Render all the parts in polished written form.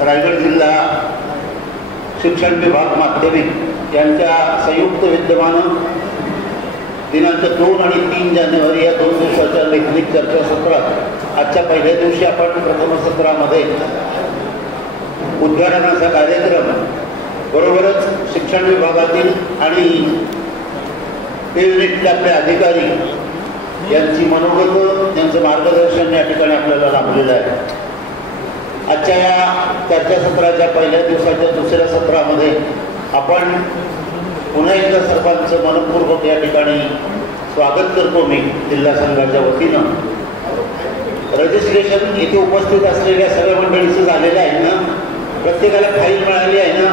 रायगड जिल्हा शिक्षण विभाग माध्यमिक यांच्या संयुक्त विद्यमानं दिनांक 2 आणि 3 जानेवारी या 2 दिवसाच्या लेखनिक चर्चासत्रात आजच्या पहिल्या दिवशी आपण प्रथम सत्रामध्ये उद्घाटनाचा कार्यक्रम बरोबरच शिक्षण विभागातील आणि युनिटचे आपले अधिकारी यांची मनोगत यांचं मार्गदर्शन या ठिकाणी आपल्याला लाभलेलं आहे। आजच्या या चर्चासत्राच्या पहिल्या दिवसाच्या दुसऱ्या सत्रामध्ये आपण पुन्हा एकदा सर्वांचं मनपूर्वक या ठिकाणी स्वागत करतो मी जिल्हा संघाच्या वतीनं। रजिस्ट्रेशन इथे उपस्थित असलेल्या सगळ्या मंडळीचं झालेलं आहे ना? प्रत्येकाला फाईल मिळाली आहे ना?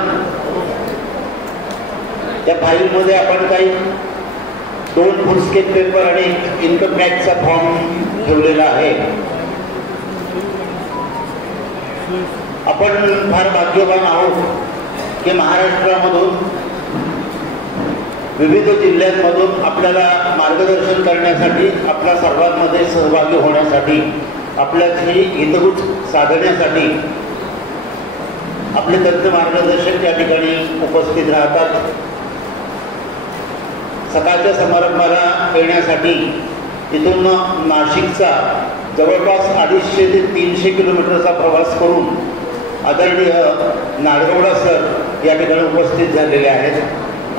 त्या फाईलमध्ये आपण काही 2 फुलस्केप पेपर आणि इन्कम टॅक्सचा फॉर्म ठेवलेला आहे। आपण फार भाग्यवान आहोत की महाराष्ट्रामधून विविध जिल्ह्यांमधून आपल्याला मार्गदर्शन करण्यासाठी, आपल्या सर्वांमध्ये सहभागी होण्यासाठी, आपल्याची हितगुज साधण्यासाठी आपले तज्ञ मार्गदर्शक या ठिकाणी उपस्थित राहतात। सकाळच्या समारंभाला येण्यासाठी इथून नाशिकचा जवळपास 250 ते 300 किलोमीटरचा प्रवास करून आदरणीय नाडगौडा सर या ठिकाणी उपस्थित झालेले आहेत।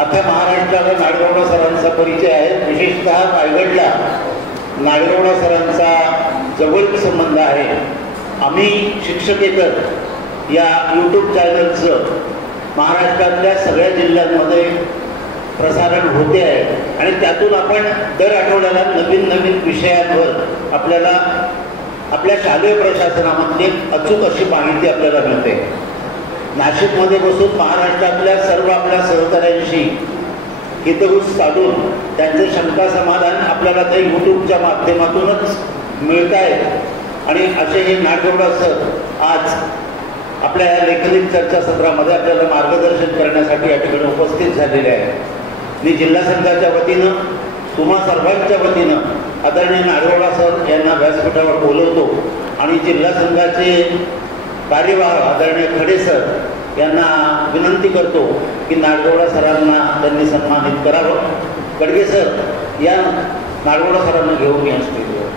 अख्ख्या महाराष्ट्राला नाडगौडा सरांचा परिचय आहे। विशेषतः रायगडला नाडगौडा सरांचा जवळीक संबंध आहे। आम्ही शिक्षकेतर या यूट्यूब चॅनलचं महाराष्ट्रातल्या सगळ्या जिल्ह्यांमध्ये प्रसारण होते आहे आणि त्यातून आपण दर आठवड्याला नवीन नवीन विषयांवर आपल्याला आपल्या शालेय प्रशासनामध्ये अचूक अशी माहिती आपल्याला मिळते। नाशिकमध्ये बसून महाराष्ट्रातल्या सर्व आपल्या सहकाऱ्यांशी हितगुज साधून त्यांचे शंका समाधान आपल्याला ते यूट्यूबच्या माध्यमातूनच मिळत आहेत आणि असे हे नाडगौडा सर आज आपल्या या लेखनिक चर्चासत्रामध्ये आपल्याला मार्गदर्शन करण्यासाठी या ठिकाणी उपस्थित झालेले आहेत। मी जिल्हा संघाच्या वतीनं तुम्हा सर्वांच्या वतीनं आदरणीय नाडगौडा सर यांना व्यासपीठावर बोलवतो आणि जिल्हा संघाचे कार्यवाह आदरणीय खडे सर यांना विनंती करतो की नाडगौडा सरांना त्यांनी सन्मानित करावं। खडगे सर या नाडगौडा सरांना घेऊन या स्टेजवर।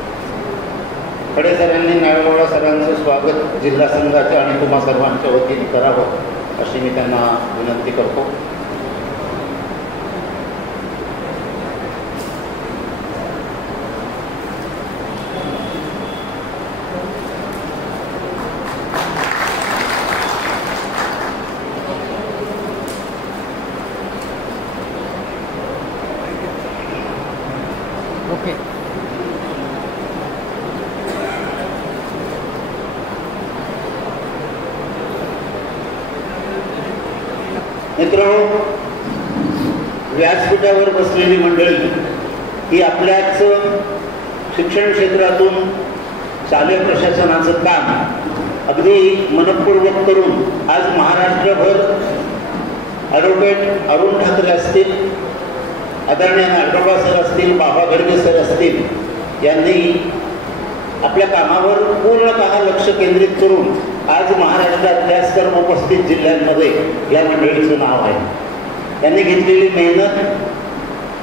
खडे सरांनी नाडगौडा सरांचं स्वागत जिल्हा संघाच्या आणि तुम्हा सर्वांच्या वतीने करावं अशी मी त्यांना विनंती करतो। मित्रांनो, व्यासपीठावर बसलेली मंडळी ही आपल्याच शिक्षण क्षेत्रातून शालेय प्रशासनाचं काम अगदी मनपूर्वक करून आज महाराष्ट्रभर ॲडव्होकेट अरुण ठाकरे असतील, आदरणीय नाडगौडा सर असतील, बाबा गडगे सर असतील यांनी आपल्या कामावर पूर्णतः लक्ष केंद्रित करून आज महाराष्ट्रातल्या सर्व उपस्थित जिल्ह्यांमध्ये या मंडळीचं नाव आहे। त्यांनी घेतलेली मेहनत,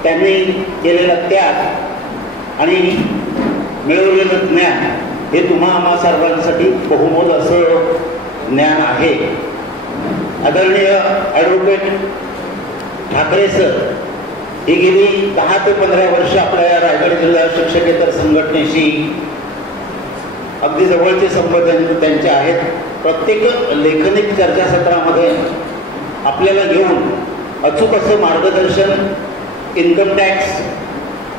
त्यांनी केलेला त्याग आणि मिळवलेलं ज्ञान हे तुम्हा आम्हा सर्वांसाठी बहुमोल असं ज्ञान आहे। आदरणीय ॲडव्होकेट ठाकरे सर ही गेली 10 ते 15 वर्ष आपल्या या रायगड जिल्हा शिक्षकेतर संघटनेशी अगदी जवळचे संबंध त्यांचे आहेत। प्रत्येक लेखनिक चर्चासत्रामध्ये आपल्याला घेऊन अचूक असं मार्गदर्शन इन्कम टॅक्स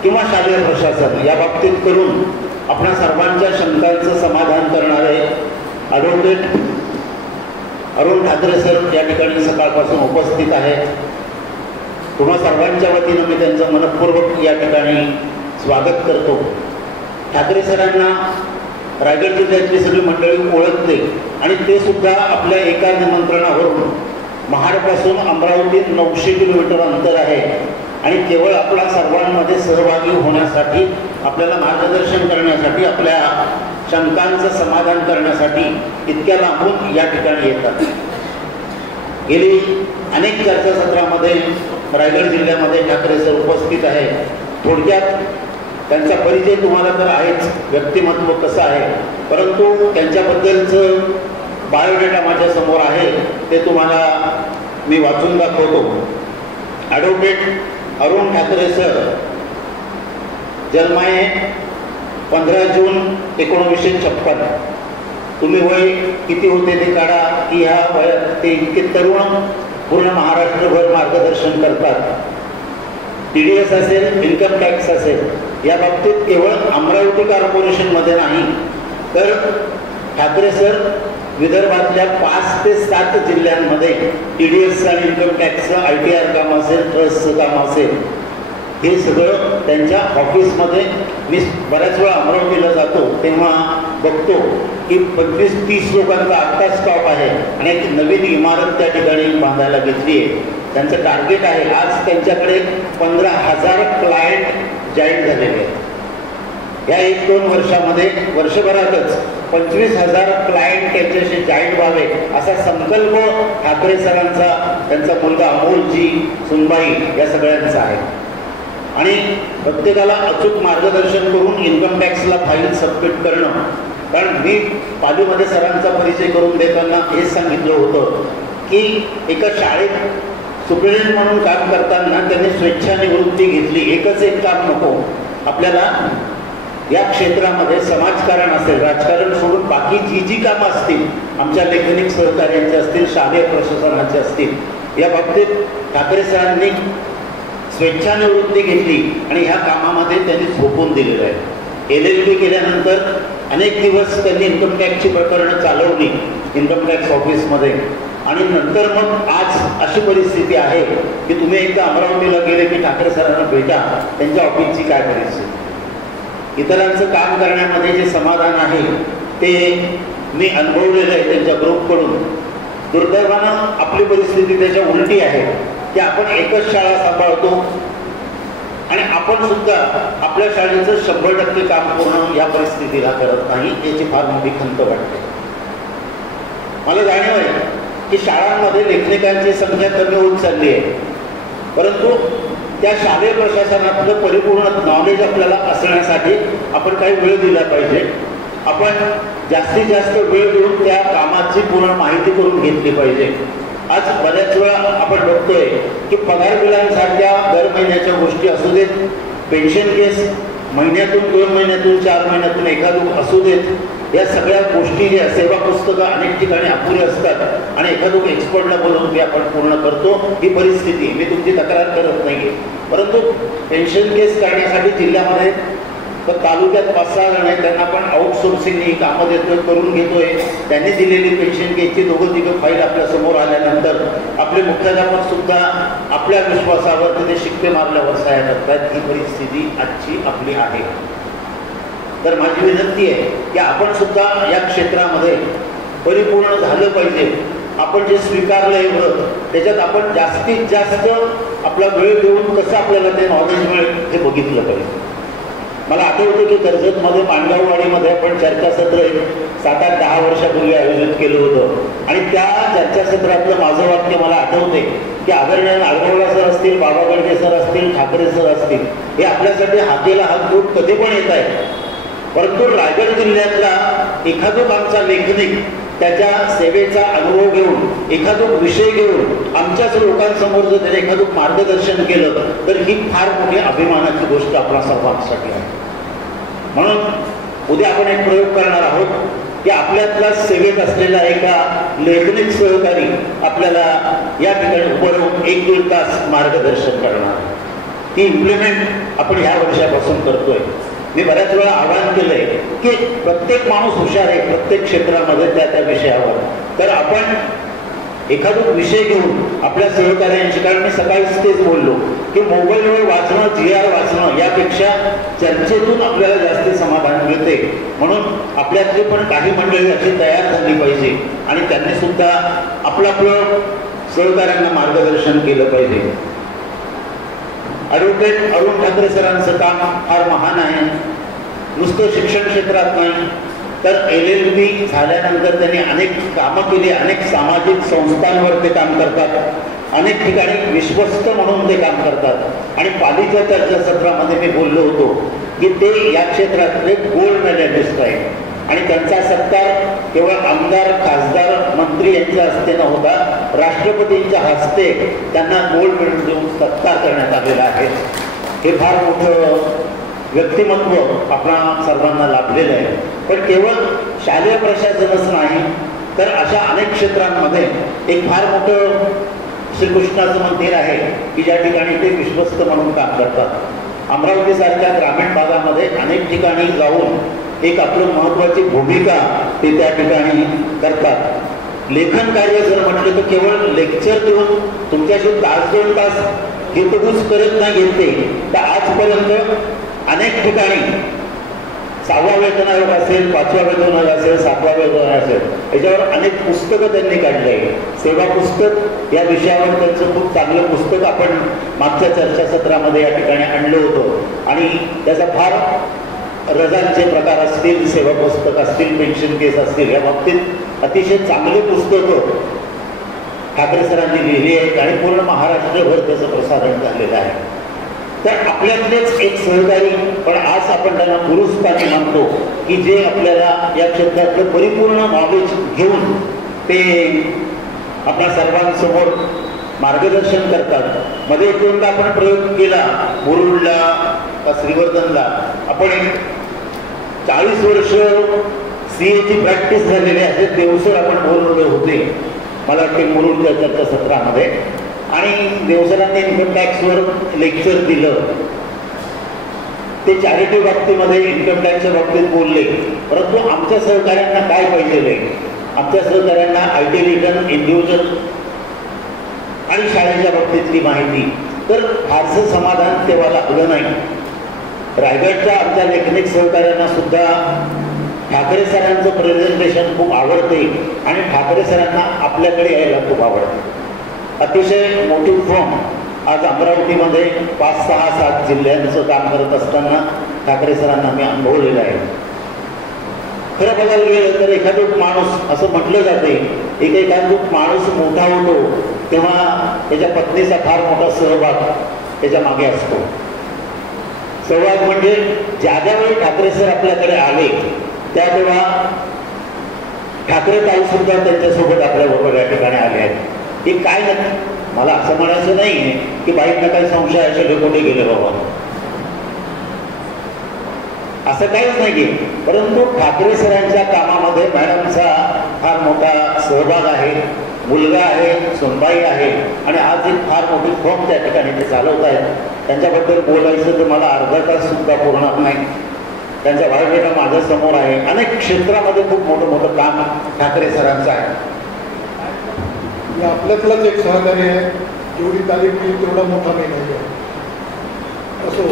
किंवा शालेय प्रशासन या बाबतीत करून आपल्या सर्वांच्या शंकांचं समाधान करणारे ॲडव्होकेट अरुण ठाकरे सर या ठिकाणी सकाळपासून उपस्थित आहेत। तुम्हा सर्वांच्या वतीनं मी त्यांचं मनपूर्वक या ठिकाणी स्वागत करतो। ठाकरे सरांना रायगड जिल्ह्यातली सगळी मंडळी ओळखते आणि ते सुद्धा आपल्या एका निमंत्रणावरून महाडपासून अमरावती 900 किलोमीटर अंतर आहे आणि केवळ आपल्या सर्वांमध्ये सहभागी होण्यासाठी, आपल्याला मार्गदर्शन करण्यासाठी आपल्या शंकांचं समाधान करण्यासाठी इतक्या लांबून या ठिकाणी येतात. गेली अनेक चर्चासत्रामध्ये रायगड जिल्ह्यामध्ये ठाकरे सर उपस्थित आहे. थोडक्यात त्यांचा परिचय तुम्हाला तर आहेच, व्यक्तिमत्व कसं आहे, परंतु त्यांच्याबद्दलचं बायोडेटा माझ्या समोर आहे, ते तुम्हाला मी वाचून दाखवतो. ॲडव्होकेट अरुण ठाकरे सर, जन्म आहे 15 जून 1956. तुम्ही वय किती होते ते काढा की ह्या वयात ते इतके तरुण पूर्ण महाराष्ट्रभर मार्गदर्शन करतात. TDS असेल, इन्कम टॅक्स असेल, या बाबतीत केवळ अमरावती कॉर्पोरेशनमध्ये नाही तर ठाकरे सर विदर्भातल्या 5 ते 7 जिल्ह्यांमध्ये TDS आणि इन्कम टॅक्सचं ITR काम असेल, ट्रस्टचं काम असेल, हे सगळं त्यांच्या ऑफिसमध्ये. मी बऱ्याच वेळा अमरावतीला जातो तेव्हा बघतो की 25-30 लोकांचा आत्ता स्टॉप आहे आणि एक नवीन इमारत त्या ठिकाणी बांधायला घेतली आहे. त्यांचं टार्गेट आहे, आज त्यांच्याकडे 15,000 क्लायंट जॉईन झालेले आहेत. या 1-2 वर्षामध्ये, वर्षभरातच 25,000 क्लायंट त्यांच्याशी जॉईन व्हावे असा संकल्प ठाकरे सरांचा, त्यांचा मुलगा अमोलजी, सुनबाई या सगळ्यांचा आहे. आणि प्रत्येकाला अचूक मार्गदर्शन करून इन्कम टॅक्सला फाईल सबमिट करणं. कारण मी पालीमध्ये सरांचा परिचय करून देताना हेच सांगितलं होतं की एका शाळेत सुप्रिटेंडेंट म्हणून काम करताना त्यांनी स्वेच्छानिवृत्ती घेतली. एकच एक काम नको, आपल्याला या क्षेत्रामध्ये समाजकारण असेल, राजकारण सोडून बाकी जी कामं असतील, आमच्या लेखनिक सहकार्यांचे असतील, शालेय प्रशासनाचे असतील, या बाबतीत ठाकरे सरांनी स्वेच्छानिवृत्ती घेतली आणि ह्या कामामध्ये त्यांनी झोपून दिलेलं आहे. LLB केल्यानंतर अनेक दिवस त्यांनी इन्कम टॅक्सची प्रकरणं चालवली इन्कम टॅक्स ऑफिसमध्ये. आणि नंतर मग आज अशी परिस्थिती आहे की तुम्ही एकदा अमरावतीला गेले की ठाकरे सरांना भेटा, त्यांच्या ऑफिसची काय परिस्थिती. इतरांचं काम करण्यामध्ये जे समाधान आहे ते मी अनुभवलेलं आहे त्यांच्या ग्रुपकडून. दुर्दैवानं आपली परिस्थिती त्याच्या उलटी आहे की आपण एकच शाळा सांभाळतो आणि आपण सुद्धा आपल्या शाळेचं 100% काम पूर्ण या परिस्थितीला करत नाही. याची फार मोठी खंत वाटते. मला जाणीव आहे की शाळांमध्ये लेखनिकांची संख्या कमी होत चालली आहे, परंतु त्या शालेय प्रशासनातलं परिपूर्ण नॉलेज आपल्याला असण्यासाठी आपण काही वेळ दिला पाहिजे. आपण जास्तीत जास्त वेळ देऊन त्या कामाची पूर्ण माहिती करून घेतली पाहिजे. आज बऱ्याच वेळा आपण बघतोय की पगार बिलांसारख्या दर महिन्याच्या गोष्टी असू देत, पेन्शन केस महिन्यातून 2 महिन्यातून 4 महिन्यातून एखादं असू देत, या सगळ्या गोष्टी ज्या सेवा पुस्तकं अनेक ठिकाणी अपुरी असतात आणि एखादं एक्सपर्टला बोलवून ते आपण पूर्ण करतो. ही परिस्थिती, मी तुमची तक्रार करत नाहीये, परंतु पेन्शन केस करण्यासाठी जिल्ह्यामध्ये तर तालुक्यात 5-6 जण आहेत, त्यांना आपण आउटसोर्सिंग ही कामं देतोय, करून घेतोय. त्यांनी दिलेली पेन्शन केसची 2-3 फाईल आपल्या समोर आल्यानंतर आपले मुख्याध्यापक सुद्धा आपल्या विश्वासावर तिथे शिक्के मारल्यावर सह्या करतात. ही परिस्थिती आजची आपली आहे. तर माझी विनंती आहे की आपण सुद्धा या क्षेत्रामध्ये परिपूर्ण झालं पाहिजे. आपण जे स्वीकारलं एवढं त्याच्यात आपण जास्तीत जास्त आपला वेळ देऊन कसं आपल्याला ते नॉलेज मिळेल हे बघितलं पाहिजे. मला आठवतं की कर्जतमध्ये माणगाववाडीमध्ये आपण चर्चासत्र 7-8-10 वर्षापूर्वी आयोजित केलं होतं आणि त्या चर्चासत्रातलं माझं वाक्य मला आठवते की आदरणीय नागरगोडा सर असतील, बाबा गडके सर असतील, ठाकरे सर असतील, हे आपल्यासाठी हाकेला हात देऊन कधी पण येत आहेत. परंतु रायगड जिल्ह्यातला एखादं आमचा लेखनिक त्याच्या सेवेचा अनुभव घेऊन, एखादा विषय घेऊन आमच्याच लोकांसमोर जर त्याने एखादं मार्गदर्शन केलं तर ही फार मोठी अभिमानाची गोष्ट आपल्या सर्वांसाठी आहे. म्हणून उद्या आपण एक प्रयोग करणार आहोत की आपल्यातला सेवेत असलेला एका लेखनिक सहकारी आपल्याला या ठिकाणी उभं राहून 1-1.5 तास मार्गदर्शन करणार. ती इम्प्लिमेंट आपण ह्या वर्षापासून करतोय. मी बऱ्याच वेळा आवाहन केलंय की प्रत्येक माणूस हुशार आहे प्रत्येक क्षेत्रामध्ये त्या विषयावर. तर आपण एखादा विषय घेऊन आपल्या सहकार्यांशी, कारण मी सकाळीच तेच बोललो की मोबाईलवर वाचणं, GR वाचणं यापेक्षा चर्चेतून आपल्याला जास्ती समाधान मिळते. म्हणून आपल्यातली पण काही मंडळी अशी तयार झाली पाहिजे आणि त्यांनी सुद्धा आपलं सहकार्यांना मार्गदर्शन केलं पाहिजे. ॲडव्होकेट अरुण ठाकरे सरांचं काम फार महान आहे. नुसतं शिक्षण क्षेत्रात नाही तर LLB झाल्यानंतर त्यांनी अनेक कामं केली, अनेक सामाजिक संस्थांवर ते काम करतात, अनेक ठिकाणी विश्वस्त म्हणून ते काम करतात. आणि पालीच्या चर्चासत्रामध्ये मी बोललो होतो की ते या क्षेत्रातले गोल्ड मेडलिस्ट आहेत आणि त्यांचा सत्कार केवळ आमदार, खासदार, मंत्री यांच्या हस्ते न होता राष्ट्रपतींच्या हस्ते त्यांना गोल्ड मेडल देऊन सत्कार करण्यात आलेला आहे. हे फार मोठं व्यक्तिमत्व आपणा सर्वांना लाभलेलं आहे. पण केवळ शालेय प्रशासनच नाही तर अशा अनेक क्षेत्रांमध्ये एक फार मोठं श्रीकृष्णाचं मंदिर आहे की ज्या ठिकाणी ते विश्वस्त म्हणून काम करतात. अमरावतीसारख्या ग्रामीण भागामध्ये अनेक ठिकाणी जाऊन एक आपलं महत्त्वाची भूमिका ते त्या ठिकाणी करतात. लेखन कार्य जर म्हटलं तर केवळ लेक्चर देऊन तुमच्याशी तास 2 तास हितगुज करत नाही घेते तर आजपर्यंत अनेक ठिकाणी 6वा वेतन आयोग असेल, 5वा वेतन आयोग असेल, 7वा वेतन आयोग असेल, याच्यावर अनेक पुस्तकं त्यांनी काढली आहे. सेवा पुस्तक या विषयावर त्यांचं खूप चांगलं पुस्तक आपण मागच्या चर्चासत्रामध्ये या ठिकाणी आणलं होतं आणि त्याचा फार रजांचे प्रकार असतील, सेवा पुस्तक असतील, पेन्शन केस असतील, या बाबतीत अतिशय चांगली पुस्तकं ठाकरे सरांनी लिहिली आहेत आणि पूर्ण महाराष्ट्रभर त्याचं प्रसारण झालेलं आहे. तर आपल्यातलेच एक सहकारी, पण आज आपण त्यांना गुरुस्थानी मानतो की जे आपल्याला या क्षेत्रातलं परिपूर्ण नॉलेज घेऊन ते आपल्या सर्वांसमोर मार्गदर्शन करतात. मध्ये 2दा आपण प्रयोग केला मुरुडला, श्रीवर्धनला. आपण 40 वर्ष CAची प्रॅक्टिस झालेली आहे. देवसर आपण बोलवले होते मला वाटते मुरुडच्या चर्चासत्रामध्ये आणि देवसरांनी इन्कम टॅक्सवर लेक्चर दिलं. ते चॅरिटी बाबतीमध्ये इन्कम टॅक्सच्या बाबतीत बोलले, परंतु आमच्या सहकाऱ्यांना काय पाहिजे, आमच्या सहकाऱ्यांना IT रिटर्न, इंडिव्हिज्युअल आणि शाळेच्या बाबतीतली माहिती, तर फारसं समाधान तेव्हा लागलं नाही. रायगडच्या आमच्या लेखनिक सहकाऱ्यांना सुद्धा ठाकरे सरांचं प्रेझेंटेशन खूप आवडते आणि ठाकरे सरांना आपल्याकडे यायला खूप आवडते. अतिशय मोठी फॉर्म आज अमरावतीमध्ये 5, 6, 7 जिल्ह्यांचं काम करत असताना ठाकरे सरांना मी अनुभवलेलं आहे. खरं बघायला गेलं तर एखादा माणूस असं म्हटलं जाते एखादा माणूस मोठा होतो तेव्हा त्याच्या पत्नीचा फार मोठा सहभाग त्याच्या मागे असतो. सहभाग म्हणजे ज्यावेळी ठाकरे सर आपल्याकडे आले तेव्हा ठाकरे ताई सुद्धा त्यांच्यासोबत आपल्याबरोबर या ठिकाणी आले आहेत. हे काय नाही, मला असं म्हणायचं नाही की बाईंना काही संशय असे कुठे गेले बाबा, असं काहीच नाही. परंतु ठाकरे सरांच्या कामामध्ये मॅडमचा फार मोठा सहभाग आहे. मुलगा आहे, सुनबाई आहे आणि आज एक फार मोठी फॉर्म त्या ठिकाणी ते चालवत आहेत. त्यांच्याबद्दल बोलायचं तर मला अर्धा तास सुद्धा पुरणार नाही. त्यांचा बायोडेटा माझ्या समोर आहे. अनेक क्षेत्रामध्ये खूप मोठं काम ठाकरे सरांचं आहे. आपल्यातलाच एक सहकार्य आहे, जेवढी तारीफ केली तेवढा मोठा मी नाही आहे. असो,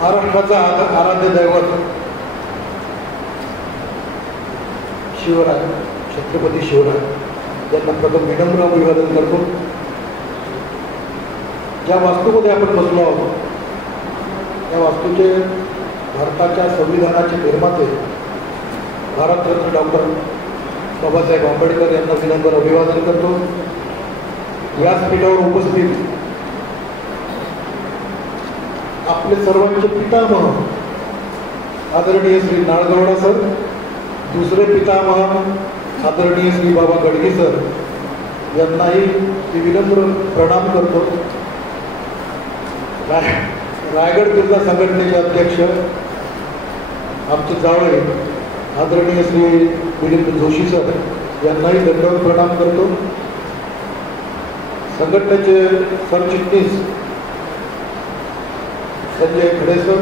महाराष्ट्राचा आराध्य दैवत शिवराय, छत्रपती शिवराय यांना प्रथम विनम्र अभिवादन करतो. ज्या वास्तूमध्ये आपण बसलो आहोत त्या वास्तूचे भारताच्या संविधानाचे निर्माते भारतरत्न डॉक्टर बाबासाहेब आंबेडकर यांना विनम्र अभिवादन करतो. व्यासपीठावर उपस्थित आपले सर्वांचे पितामह आदरणीय श्री नाळगवडा सर, दुसरे पितामह आदरणीय श्री बाबा गडगे सर यांनाही मी विनम्र प्रणाम करतो. रायगड जिल्हा संघटनेचे अध्यक्ष आमचे जावळे आदरणीय श्री मिलिंद जोशी सर यांनाही दंडवत प्रणाम करतो. संघटनेचे सरचिटणीस संजय खडे सर,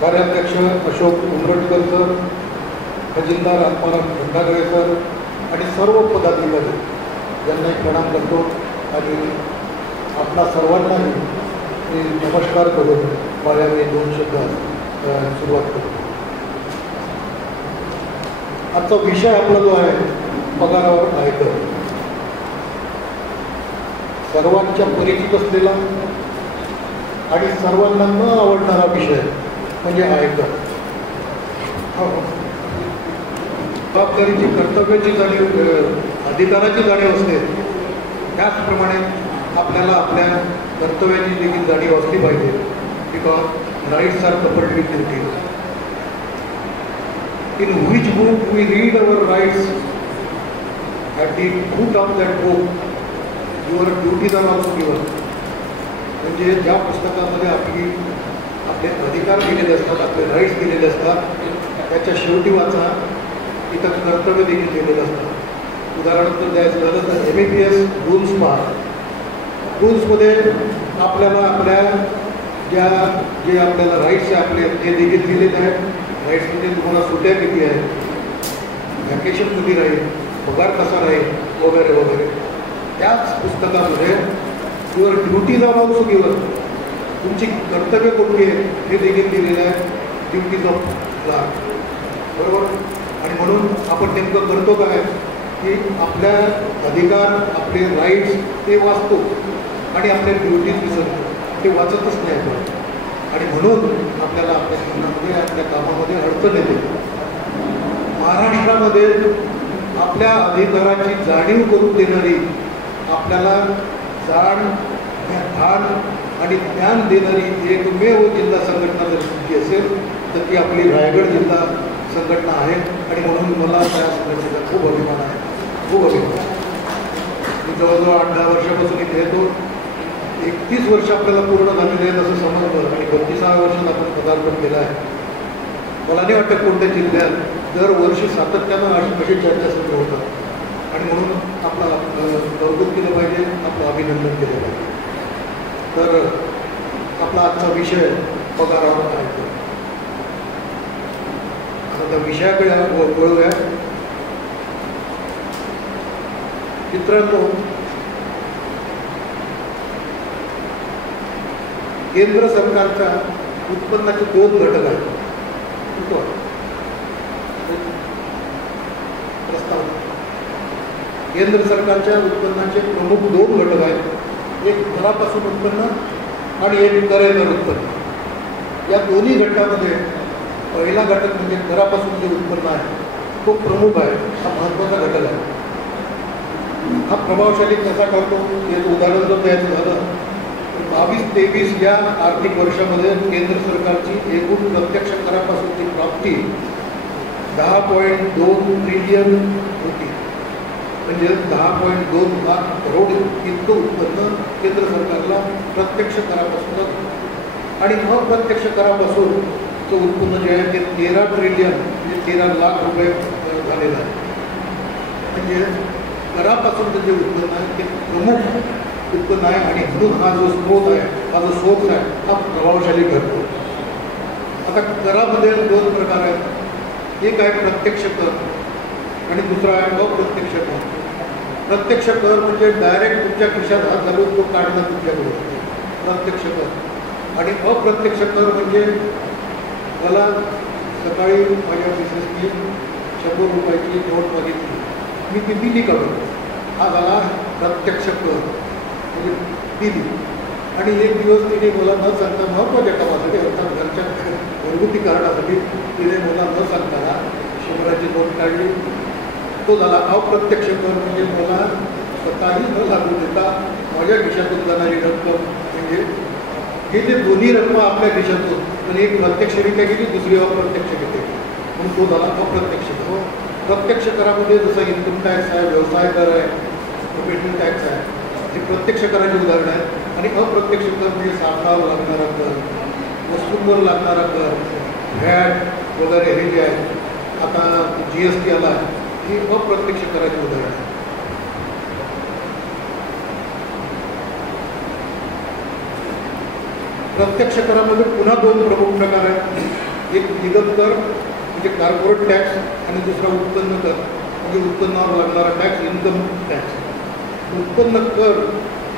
कार्याध्यक्ष अशोक उमरटकर सर, खजिनदार आत्माराम भंडागळे सर आणि सर्व पदाधिकारी यांनाही प्रणाम करतो आणि आपणा सर्वांनाही मी नमस्कार करून माझ्या मी 2 शब्द सुरुवात करतो. आजचा विषय आपला जो आहे पगारावर आयकर, सर्वांच्या परिचित असलेला आणि सर्वांना न आवडणारा विषय म्हणजे आयकर. जबाबदारीची कर्तव्याची जाणीव, अधिकाराची जाणीव असते, त्याचप्रमाणे आपल्याला आपल्या कर्तव्याची देखील जाणीव असली पाहिजे. Because rights are coupled with duties. In which book we read our rights, at the foot of that book, your duties are also given. म्हणजे ज्या पुस्तकामध्ये आपले अधिकार दिलेले असतात, आपले राईट्स दिलेले असतात, त्याच्या शेवटी वाचा, इथं कर्तव्य देखील दिलेलं असतं. उदाहरणार्थ द्यायचं झालं तर MAPS रूल्स पहा. रूल्समध्ये आपल्याला आपल्या जे आपल्याला राईट्स आहे आपले ते देखील दिलेले आहेत. राईट्समध्ये तुम्हाला सुट्या किती आहेत, व्हॅकेशन कधी राहील, पगार कसा राहील, वगैरे वगैरे. त्याच पुस्तकामध्ये your duties are also given. तुमची कर्तव्य कोणती आहेत हे देखील दिलेलं आहे. ड्युटीज ऑफ लॉ, बरोबर. आणि म्हणून आपण नेमकं करतो काय की आपल्या अधिकार, आपले राईट्स ते वाचतो आणि आपल्या ड्युटीज विसरतो, ते वाचतच नाही आपण. आणि म्हणून आपल्याला आपल्या जीवनामध्ये, आपल्या कामामध्ये अडचण येते. महाराष्ट्रामध्ये आपल्या अधिकाराची जाणीव करून देणारी, आपल्याला भान आणि ज्ञान देणारी एकमेव जिल्हा संघटना जर तुमची असेल तर ती आपली रायगड जिल्हा संघटना आहे. आणि म्हणून मला त्या संघटनेचा खूप अभिमान आहे, खूप अभिमान. मी जवळजवळ 8-10 वर्षापासून इथे येतो. 31 वर्ष आपल्याला पूर्ण झालेले आहेत असं समजलं आणि 32व्या वर्षात आपण पदार्पण केलं आहे. मला नाही वाटतं कोणत्या जिल्ह्यात दरवर्षी सातत्यानं अशी चर्चासत्र होतात. आणि म्हणून आपला कौतुक केलं पाहिजे, आपलं अभिनंदन केलं पाहिजे. तर आपला आजचा विषय पगारावर आहे. आता त्या विषयाकडे वळूया. मित्रांनो, केंद्र सरकारच्या उत्पन्नाचे 2 घटक आहेत. प्रस्ताव केंद्र सरकारच्या उत्पन्नाचे प्रमुख 2 घटक आहेत. एक घरापासून उत्पन्न आणि एक करेकर उत्पन्न. या दोन्ही घटकामध्ये पहिला घटक म्हणजे घरापासून जे उत्पन्न आहे तो प्रमुख आहे, हा महत्त्वाचा घटक आहे. हा प्रभावशाली कसा करतो याचं उदाहरण जर द्यायचं झालं 22-23 या आर्थिक वर्षामध्ये केंद्र सरकारची एकूण प्रत्यक्ष करापासूनची प्राप्ती 10.2 ट्रिलियन होती. म्हणजे 10.2 लाख करोड इतकं उत्पन्न केंद्र सरकारला प्रत्यक्ष करापासून जातं. आणि अप्रत्यक्ष करापासूनचं उत्पन्न जे आहे ते 13 ट्रिलियन म्हणजे 13 लाख रुपये झालेलं आहे. म्हणजे करापासूनचं जे उत्पन्न आहे ते प्रमुख उत्पन्न आहे. आणि म्हणून हा जो स्रोत आहे, हा जो सोर्स आहे, हा प्रभावशाली ठरतो. आता करामध्ये 2 प्रकार आहेत. एक आहे प्रत्यक्ष कर आणि दुसरा आहे अप्रत्यक्ष कर. प्रत्यक्ष कर म्हणजे डायरेक्ट तुमच्या खिशात हात घालून तो काढणं तुमच्याकडून प्रत्यक्ष कर. आणि अप्रत्यक्ष कर म्हणजे मला सकाळी माझ्या मिसेसनी 100 रुपयाची नोट मागितली, मी ती दिली काढून, हा झाला प्रत्यक्ष कर म्हणजे दिली. आणि एक दिवस तिने मला न सांगता महत्त्वाच्या कामासाठी अर्थात घरच्या घरगुती कारणासाठी तिने मला न सांगता 100ची नोट काढली. तो झाला अप्रत्यक्ष कर. म्हणजे मला स्वतःही न लागू देता माझ्या खिशातून जाणारी रक्कम. म्हणजे हे जे दोन्ही रक्कम आपल्या खिशातून, पण एक प्रत्यक्षरित्या गेली, दुसरी अप्रत्यक्षरित्या गेली, म्हणून तो झाला अप्रत्यक्ष कर. प्रत्यक्ष करामध्ये जसं इन्कम टॅक्स आहे, व्यवसाय कर आहे, प्रोफेशनल टॅक्स आहे, हे प्रत्यक्ष कराची उदाहरणं आहेत. आणि अप्रत्यक्ष कर म्हणजे साठ्यावर लागणारा कर, वस्तूंवर लागणारा कर, व्हॅट वगैरे हे जे आहे, आता GST आला आहे, ही अप्रत्यक्ष कराची उदाहरणं आहे. प्रत्यक्ष करामध्ये पुन्हा 2 प्रमुख प्रकार आहेत. एक निगम कर म्हणजे कॉर्पोरेट टॅक्स आणि दुसरा उत्पन्न कर म्हणजे उत्पन्नावर लागणारा टॅक्स, इन्कम टॅक्स. उत्पन्न कर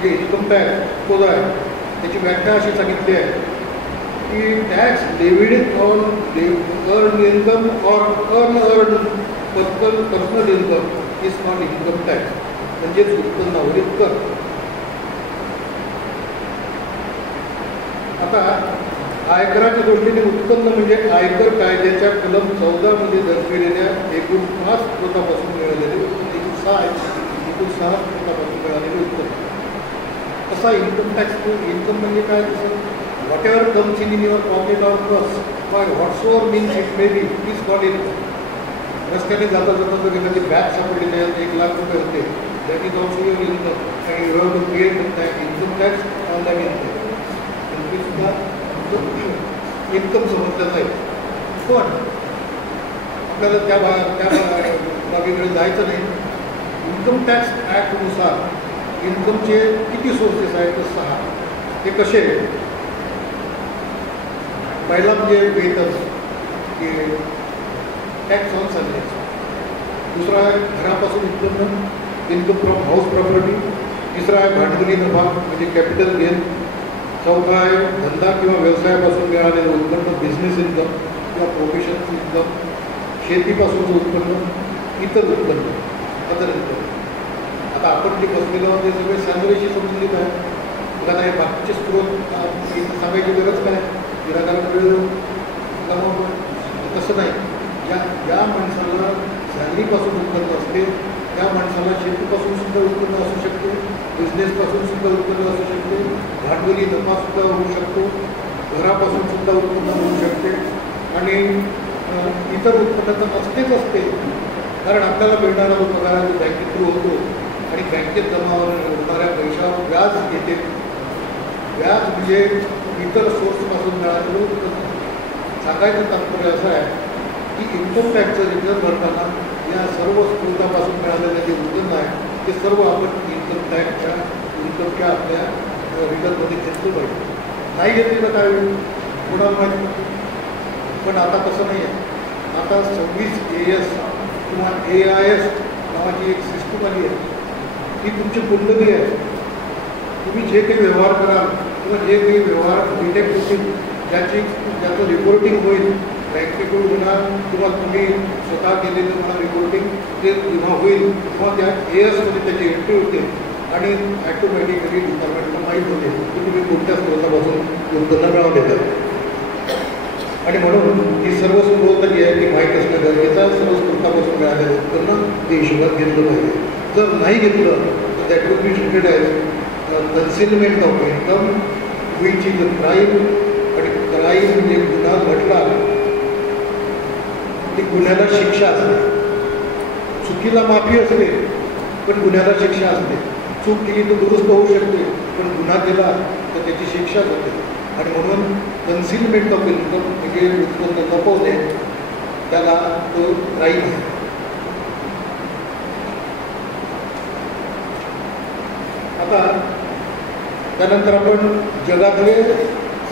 जे इन्कम टॅक्स तो आहे त्याची व्याख्या अशी सांगितली आहे की tax लेव्हिड on earn income or unearned personal income is not income tax. म्हणजेच उत्पन्नावरील कर. आता आयकराच्या दृष्टीने उत्पन्न म्हणजे आयकर कायद्याच्या कलम 14 मध्ये दर्शविलेल्या एकूण 5 स्रोतापासून मिळालेले एकूण 6 स्रोतापासून मिळालेले उत्पन्न. असा इन्कम टॅक्स इन्कम म्हणजे काय तसं whatever comes in your pocket or purse by whatsoever means it may be is called income. रस्त्याने जाता जाता जर एखादी बॅग सापडलेली आहे 1 लाख रुपये होते that is also your income and you have to create income tax on that income. सुद्धा इन्कम समजलं जाईल. पण आपल्याला त्या बाबीकडे जायचं नाही. इन्कम टॅक्स ॲक्टनुसार इन्कमचे किती सोर्सेस आहेत तर 6. ते कसे? पहिला म्हणजे वेतन की टॅक्स ऑन सॅलरीज. दुसरा आहे घरापासून उत्पन्न इन्कम फ्रॉम हाऊस प्रॉपर्टी. तिसरा आहे भांडवली नफा म्हणजे कॅपिटल गेन. चौथा आहे धंदा किंवा व्यवसायापासून मिळालेलं उत्पन्न बिझनेस इन्कम किंवा प्रोफेशनल इन्कम. शेतीपासूनचं उत्पन्न, इतर उत्पन्न, अदर इन्कम. आता आपण जे बसलेलो आहोत ते सगळे सॅलरीशी संबंधित आहे. मला हे बाकीचे स्रोत सांगायची गरज काय? गिराकाला तसं नाही. ज्या माणसाला सॅलरीपासून उत्पन्न असते त्या माणसाला शेतीपासून सुद्धा उत्पन्न असू शकते, बिझनेसपासून सुद्धा उत्पन्न असू शकते, भांडवली नफासुद्धा होऊ शकतो, घरापासून सुद्धा उत्पन्न होऊ शकते आणि इतर उत्पन्न तर असतेच असते. कारण आपल्याला मिळणारा जो पगार आहे तो बँकेत थ्रू होतो आणि बँकेत जमा होणाऱ्या पैशावर व्याज येते. व्याज म्हणजे इतर सोर्सपासून मिळालेलं उत्पन्न. सांगायचं तात्पर्य असं आहे की इन्कम टॅक्सचं रिटर्न भरताना या सर्व स्रोतापासून मिळालेलं जे उत्पन्न आहे ते सर्व आपण इन्कमच्या आपल्या रिटर्नमध्ये घेतलं पाहिजे. नाही घेतलेलं काय होईल कोणाला माहिती. पण आता तसं नाही आहे. आता 26AS किंवा AIS नावाची एक सिस्टम आली आहे. ही तुमची कुंडली आहे. तुम्ही जे काही व्यवहार कराल किंवा जे काही व्यवहार डिटेक्ट होतील ज्याचं रिपोर्टिंग होईल बँकेकडून होणार किंवा तुम्ही स्वतः केलेलं मला रिपोर्टिंग ते जेव्हा होईल तेव्हा त्या ASमध्ये त्याची एंट्री होते आणि ॲटोमॅटिकली डिपार्टमेंटला माहीत होते की तुम्ही कोणत्या स्रोतापासून उत्पन्न मिळवलेलं. आणि म्हणून ही सर्व स्रोत जी आहे ती माहीत असणं गरजेचं आहे. सर्व स्रोतापासून मिळालेलं उत्पन्न ते हिशोबात घेतलं पाहिजे. जर नाही घेतलं तर that will be treated as concealment of income which is a crime. आणि क्राईम म्हणजे गुन्हा घडला की गुन्ह्याला शिक्षा असते. चुकीला माफी असते पण गुन्ह्याला शिक्षा असते. चूक केली तर दुरुस्त होऊ शकते पण गुन्हा केला तर त्याची शिक्षाच होते. आणि म्हणून कन्सिलमेंट ऑफ इन्कम म्हणजे उत्पन्न लपवणे त्याला तो क्राईम आहे. आता त्यानंतर आपण जगातले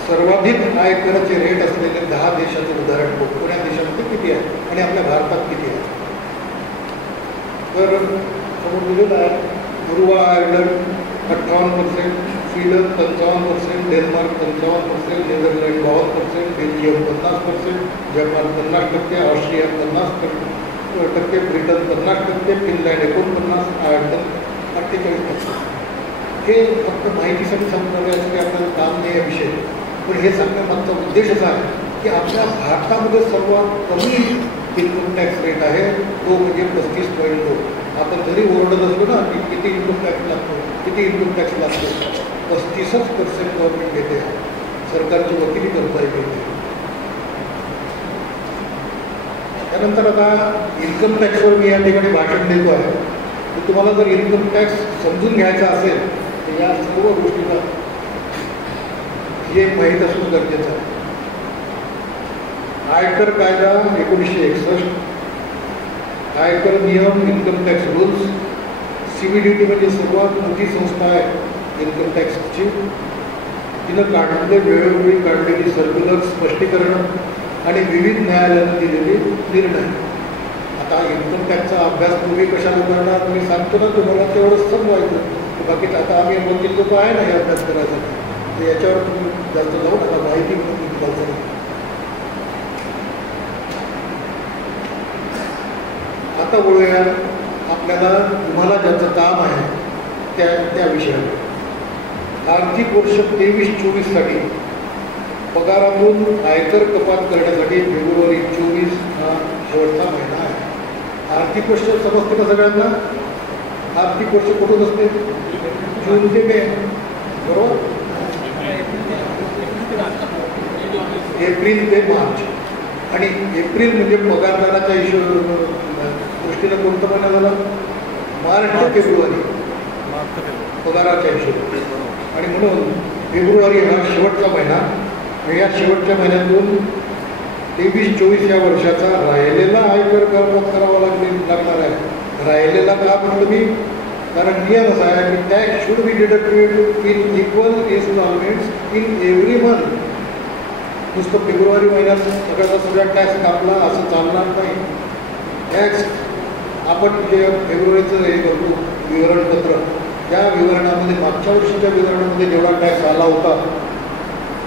सर्वाधिक आयकराचे रेट असलेले 10 देशाचं उदाहरण बघू. कोण्या देशामध्ये किती आहे आणि आपल्या भारतात किती आहे. तर समोर दिलेलं आहे पूर्व Ireland 58%, Sweden 55%, Denmark 55%, Netherland 52%, Belgium 50%, Japan 50%, Austria 50%, Britain 50%, Finland 49%, Ireland 48%. हे फक्त माहितीसाठी सांगणारे असं काही आपल्याला काम नाही या विषयी. पण हे सांगण्यामागचा उद्देशच आहे की आपल्या भारतामध्ये सर्वात कमी इन्कम टॅक्स रेट आहे तो म्हणजे 35.2. आपण जरी ओरडत असलो ना की किती इन्कम टॅक्स लागतो 35% गव्हर्नमेंट घेते. सरकारची वकिली करता येते. त्यानंतर आता इन्कम टॅक्सवर मी या ठिकाणी भाषण देतो आहे. तर तुम्हाला जर इन्कम टॅक्स समजून घ्यायचा असेल तर या सर्व गोष्टीला हे माहीत असणं गरजेचं आहे. आयकर कायदा 1961, आयकर नियम, इन्कम टॅक्स रूल्स, CBDT म्हणजे सर्वात मोठी संस्था आहे इन्कम टॅक्सची. तिनं काढलेले वेळोवेळी काढलेली सर्क्युलर, स्पष्टीकरण आणि विविध न्यायालयानं दिलेले निर्णय. आता इन्कम टॅक्सचा अभ्यास तुम्ही कशाला करणार मी सांगतो ना तुम्हाला तेवढंच समजायचं. बाकी आता आम्ही वकील लोक आहे ना हे अभ्यास करायचा तर याच्यावर तुम्ही जास्त जाऊ नका. माहिती म्हणून तुम्ही आता बोलूया आपल्याला तुम्हाला ज्याचं काम आहे त्या विषयावर. आर्थिक वर्ष 23-24 साठी पगारातून आयकर कपात करण्यासाठी फेब्रुवारी 24 हा शेवटचा महिना आहे. आर्थिक वर्ष समजते का सगळ्यांना? आर्थिक वर्ष कुठून असते? जून ते मे, बरोबर? एप्रिल ते मार्च. आणि एप्रिल म्हणजे पगारदाराच्या दृष्टीनं कोणता महिना झाला? मार्च ते फेब्रुवारी पगाराच्या हिशोबाने. आणि म्हणून फेब्रुवारी हा शेवटचा महिना. या शेवटच्या महिन्यातून 23-24 या वर्षाचा राहिलेला आयकर करावा लागणार आहे. राहिलेला का म्हटलं मी? कारण नियम असा आहे की tax should be deducted in equal instalments in every month. नुसतं फेब्रुवारी महिन्यात सगळा टॅक्स कापला असं चालणार नाही. टॅक्स आपण जे फेब्रुवारीचं हे करतो विवरणपत्र, त्या विवरणामध्ये मागच्या वर्षीच्या विवरणामध्ये जेवढा टॅक्स आला होता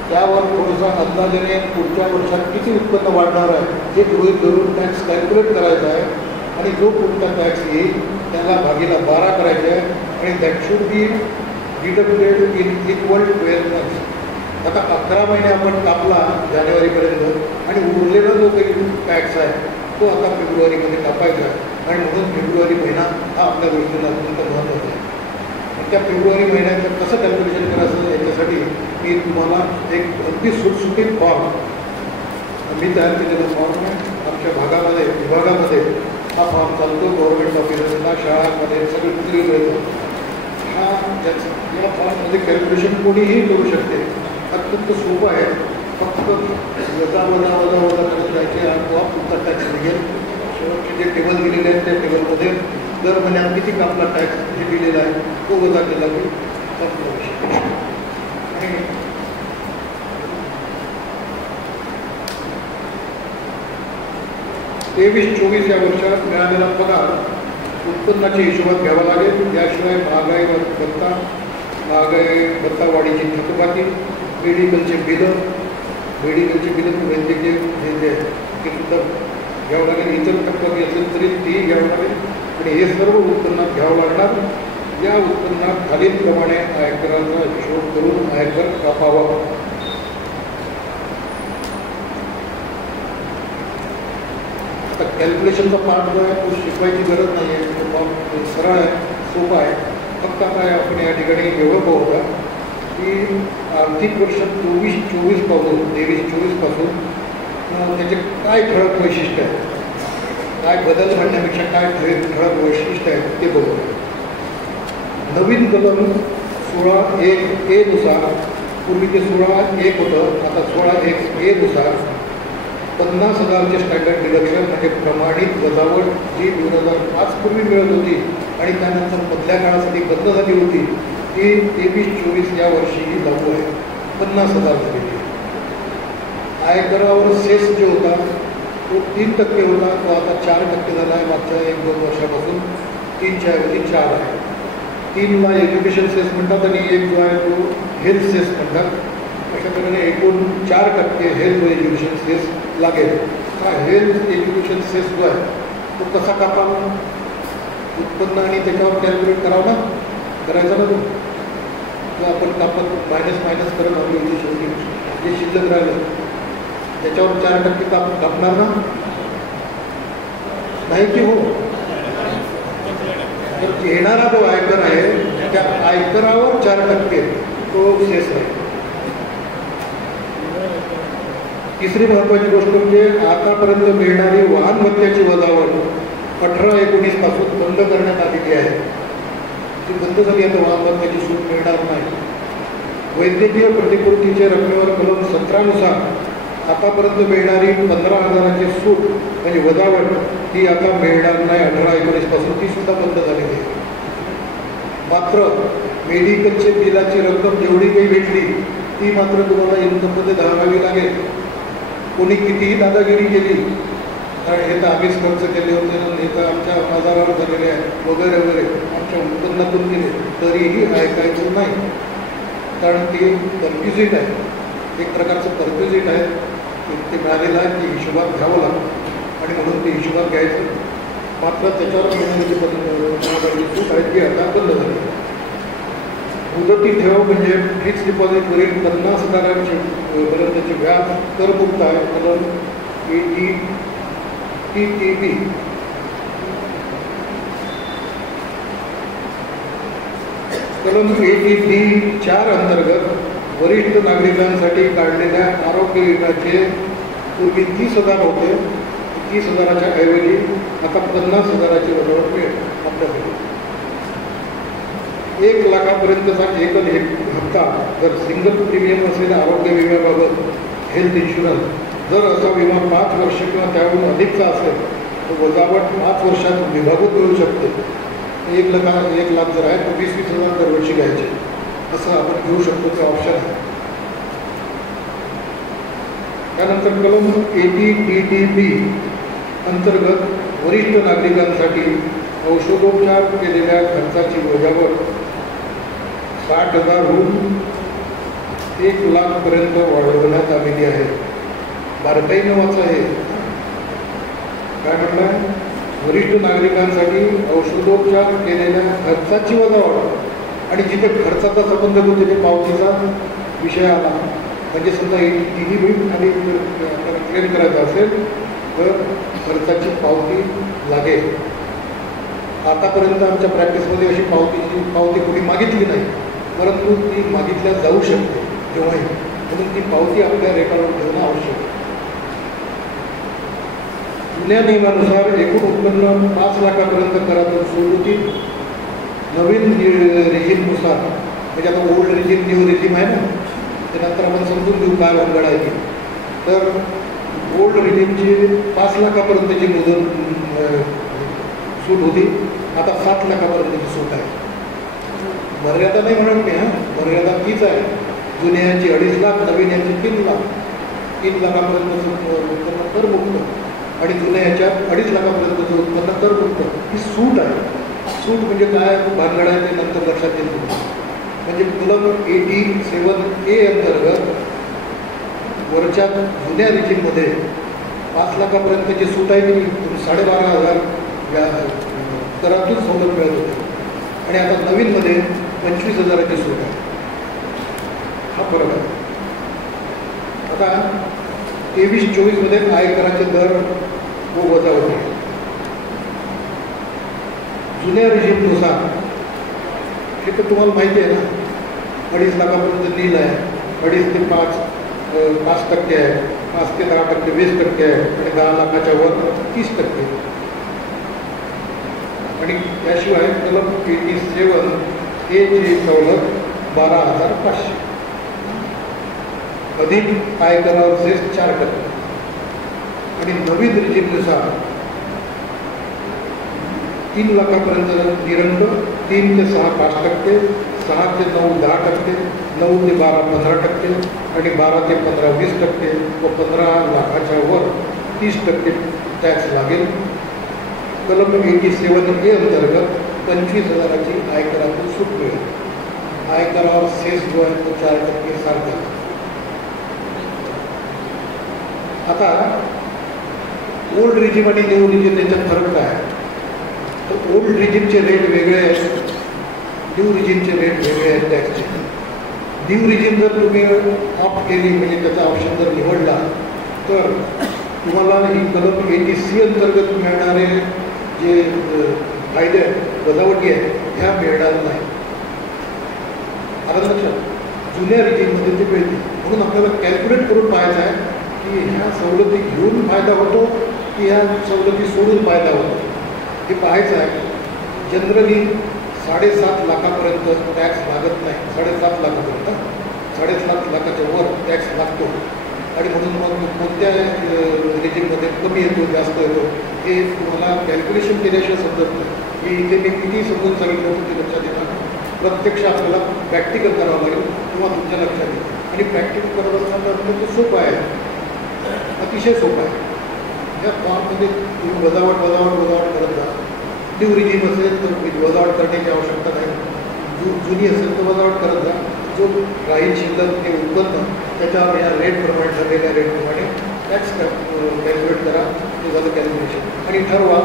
त्यावर थोडासा अंदाजाने पुढच्या वर्षात किती उत्पन्न वाढणार आहे हे गृहीत धरून टॅक्स कॅल्क्युलेट करायचा आहे. आणि जो पुढचा टॅक्स येईल त्याला भागीला 12 करायचे आहे. आणि that should be deducted in equal 12 months. आता 11 महिने आपण कापला जानेवारीपर्यंत आणि उरलेला जो काही टॅक्स आहे तो आता फेब्रुवारीमध्ये कापायचा आहे. आणि म्हणून फेब्रुवारी महिना हा आपल्या दृष्टीने अत्यंत महत्त्वाचा आहे. त्या फेब्रुवारी महिन्याचं कसं कॅल्क्युलेशन करायचं याच्यासाठी मी तुम्हाला एक अगदी सुटसुटीत फॉर्म मी तयार केलेला फॉर्म आहे. आमच्या विभागामध्ये हा फॉर्म चालतो. गव्हर्नमेंट ऑफिसर्सला, शाळांमध्ये सगळं क्लिअर मिळतं. या फॉर्ममध्ये कॅल्क्युलेशन कोणीही करू शकते. अत्यंत सोपं आहे. फक्त वजा करत जायचे आपोआप तुमचा टॅक्स निघेल. शेवटचे जे टेबल दिलेले आहेत त्या टेबलमध्ये दर महिन्यात किती आपला टॅक्स जे दिलेला आहे तो वजा केला की आणि 23-24 या वर्षात मिळालेला पगार उत्पन्नाच्या हिशोबात घ्यावा लागेल. याशिवाय महागाई भत्ता वाढीची थकबाकी, मेडिकलचे बिलं वैद्यकीय ते सुद्धा घ्यावं लागेल. इतर थकबाकी असेल तरी तेही घ्यावं लागेल. आणि हे सर्व उत्पन्नात घ्यावं लागणार. या उत्पन्नात खालीलप्रमाणे आयकराचा हिशोब करून आयकर कापावा. आता कॅल्क्युलेशनचा पार्ट जो आहे तो शिकवायची गरज नाही आहे. तो सरळ आहे, सोपा आहे. फक्त आता आपण या ठिकाणी एवढं पाहू का की आर्थिक वर्ष 23-24 पासून 23-24 पासून त्याचे काय ठळक वैशिष्ट्य आहे, काय बदल म्हणण्यापेक्षा काय ठळक वैशिष्ट्य आहे ते बघू. नवीन कलम 16(1)(a) नुसार, पूर्वी ते 16(1) होतं, आता 16(1)(a) नुसार 50,000चे स्टँडर्ड डिडक्शन म्हणजे प्रमाणित वजावट जी 2005 पूर्वी मिळत होती आणि त्यानंतर मधल्या काळासाठी बंद झाली होती ती 23-24 या वर्षीही लागू आहे. 50,000 झालेली. आयकरावर सेस जो होता तो 3% होता, तो आता 4% झाला आहे. मागच्या 1-2 वर्षापासून 3च्या ऐवजी 4 आहे. 3ला एज्युकेशन सेस म्हणतात आणि एक जो आहे तो हेल्थ सेस म्हणतात. अशा प्रकारे एकूण 4% हेल्थ व एज्युकेशन सेस लागेल. हा हेल्थ एज्युकेशन सेस जो आहे तो कसा कापावा? उत्पन्न आणि त्याच्यावर कॅल्क्युलेट करावा ना, करायचा ना तो आपण कापत मायनस करत आलो. इथे शेवटी जे शिल्लक राहिलं त्याच्यावर 4% कापणार ना, नाही की हो? तर येणारा जो आयकर आहे त्या आयकरावर 4% तो सेस आहे. तिसरी महत्त्वाची गोष्ट म्हणजे आतापर्यंत मिळणारी वाहन भत्त्याची वजावट 18-19 पासून बंद करण्यात आलेली आहे. ती बंद झाली. आता वाहन भत्त्याची सूट मिळणार नाही. वैद्यकीय प्रतिपूर्तीच्या रकमेवर कलम 17 नुसार आतापर्यंत मिळणारी 15,000ची सूट म्हणजे वजावट ती आता मिळणार नाही. 18-19 पासून ती सुद्धा बंद झालेली आहे. मात्र मेडिकलचे बिलाची रक्कम जेवढी काही भेटली ती मात्र तुम्हाला इन्कममध्ये धरावी लागेल. कोणी कितीही दादागिरी केली, कारण हे तर आम्हीच खर्च केले होते, हे तर आमच्या बाजारावर झालेले आहे वगैरे वगैरे, आमच्या उत्पन्नातून गेले, तरीही ऐकायचं नाही. कारण ते परक्युजिट आहे, एक प्रकारचं परक्युजिट आहे. ते मिळालेलं आहे, ते हिशोबात घ्यावं लागतं आणि म्हणून ते हिशोबात घ्यायचं. मात्र त्याच्यावर मिळणारी जी सूट आहे ती आता बंद झाली. मुदती ठेव म्हणजे फिक्स डिपॉझिटवरील 50,000 पर्यंतचे व्याज करमुक्त आहे. कलम AT-TTB कलम AT-D4 अंतर्गत वरिष्ठ नागरिकांसाठी काढलेल्या आरोग्य विम्याचे पूर्वी 30,000 होते. 30,000च्या ऐवजी आता 50,000ची वजावट मिळेल. आपल्याकडे 1 लाखापर्यंतचा एकल हप्ता जर सिंगल प्रीमियम असलेल्या आरोग्य विम्याबाबत हेल्थ इन्शुरन्स जर असा विमा 5 वर्ष किंवा त्याहून अधिकचा असेल तर वजावट 5 वर्षात विभागून मिळू शकते. 1 लाख जर आहे तर 20,000 दरवर्षी घ्यायचे असं आपण घेऊ शकतो. ते ऑप्शन आहे. त्यानंतर कलम AT-TTB अंतर्गत वरिष्ठ नागरिकांसाठी औषधोपचार केलेल्या खर्चाची वजावट 60,000हून 1 लाखपर्यंत वाढवण्यात आलेली आहे. बारकाईनं वाचा हे काय म्हटलं. वरिष्ठ नागरिकांसाठी औषधोपचार केलेल्या खर्चाची वजावट आणि जिथे खर्चाचा संबंध होतो तिथे पावतीचा विषय आला. म्हणजे समजा AT-TTB आणि क्लेम करायचा असेल तर खर्चाची पावती लागेल. आतापर्यंत आमच्या प्रॅक्टिसमध्ये अशी पावती कोणी मागितली नाही, परंतु ती मागितल्या जाऊ शकते केव्हाही. म्हणून ती पावती आपल्या रेकॉर्डवर ठेवणं आवश्यक आहे. जुन्या नियमानुसार एकूण उत्पन्न 5 लाखापर्यंत करातून सूट होती. नवीन रेजिमनुसार म्हणजे आता ओल्ड रेजिम न्यू रेजिम आहे ना, त्यानंतर आपण समजून घेऊ काय भानगड आहे ती. तर ओल्ड रेजिमची 5 लाखापर्यंतची मुदत सूट होती. आता 7 लाखापर्यंतची सूट आहे. मर्यादा नाही म्हणत मी. मर्यादा तीच आहे. जुन्या यांची 2.5 लाख, नवीन यांची 3 लाख. 3 लाखापर्यंतचं उत्पन्न करमुक्त आणि जुन्या याच्यात 2.5 लाखापर्यंतचं उत्पन्न करमुक्त. ही सूट आहे. सूट म्हणजे काय भानगड आहे ते नंतर लक्षात येईल. म्हणजे कलम AT-7A अंतर्गत वरच्या जुन्या रेजिममध्ये 5 लाखापर्यंतची सूट आहे की 12,500 करातून सवलत मिळत होते आणि आता नवीनमध्ये 25,000ची सूट आहे. हा फरक आहे. आता 23-24मध्ये आयकराचे दर व वजावटी जुन्या रेजिमनुसार हे तर तुम्हाला माहिती आहे ना. 2.5 लाखापर्यंत नील आहे. 2.5 ते 5% आहे. 5 ते 10% 20% आहे आणि 10 लाखाच्या वर 30%. आणि त्याशिवाय कलम AT-7A ची सवलत 12,500 अधिक आयकरावर सेस 4% आणि नवीन रेजिमनुसार 3 लाखापर्यंत निरंक 3 ते 6 5%, 6 ते 9 10%, 9 ते 12 15% आणि 12 ते 15 20% व 15 लाखाच्या वर 30% टॅक्स लागेल. कलम AT-7A अंतर्गत 25,000ची आयकरातून सूट मिळेल. आयकरावर सेस जो आहे तो 4% सारखा. आता ओल्ड रेजिम आणि न्यू रेजिम याच्यात फरक काय आहे. तर ओल्ड रेजिमचे रेट वेगळे आहेत, न्यू रेजिमचे रेट वेगळे आहेत टॅक्सचे. न्यू रेजिम जर तुम्ही ऑप्ट केली म्हणजे त्याचा ऑप्शन जर निवडला तर तुम्हाला ही कलम AT-C अंतर्गत मिळणारे जे फायदे वजावटी आहेत ह्या मिळणार नाही. आता लक्षात जुन्या रेजिममध्ये ते मिळते. म्हणून आपल्याला कॅल्क्युलेट करून पाहायचं आहे की ह्या सवलती घेऊन फायदा होतो की ह्या सवलती सोडून फायदा होतो हे पाहायचं आहे. जनरली 7.5 लाखापर्यंत टॅक्स लागत नाही. 7.5 लाखापर्यंत 7.5 लाखाच्या वर टॅक्स लागतो आणि म्हणून मग कोणत्या रेजिममध्ये कमी येतो जास्त येतो हे तुम्हाला कॅल्क्युलेशन केल्याशिवाय समजत नाही. मी इथे मी किती समजून सांगितलं होतं ते लक्षात येणार. प्रत्यक्ष आपल्याला प्रॅक्टिकल करावं लागेल किंवा तुमच्या लक्षात येईल. आणि प्रॅक्टिकल करत असताना ते सोपं आहे, अतिशय सोपं आहे. या फॉर्ममध्ये तुम्ही वजावट करत जा. न्यू रेजिम असेल तर वजावट करण्याची आवश्यकता नाही. जुनी असेल तर वजावट करत जा. जो राहील शिल्लक ते उत्पन्न त्याच्यावर या रेटप्रमाणे ठरलेल्या रेटप्रमाणे टॅक्स कॅल्क्युलेट करा. ते झालं कॅल्क्युलेशन आणि ठरवा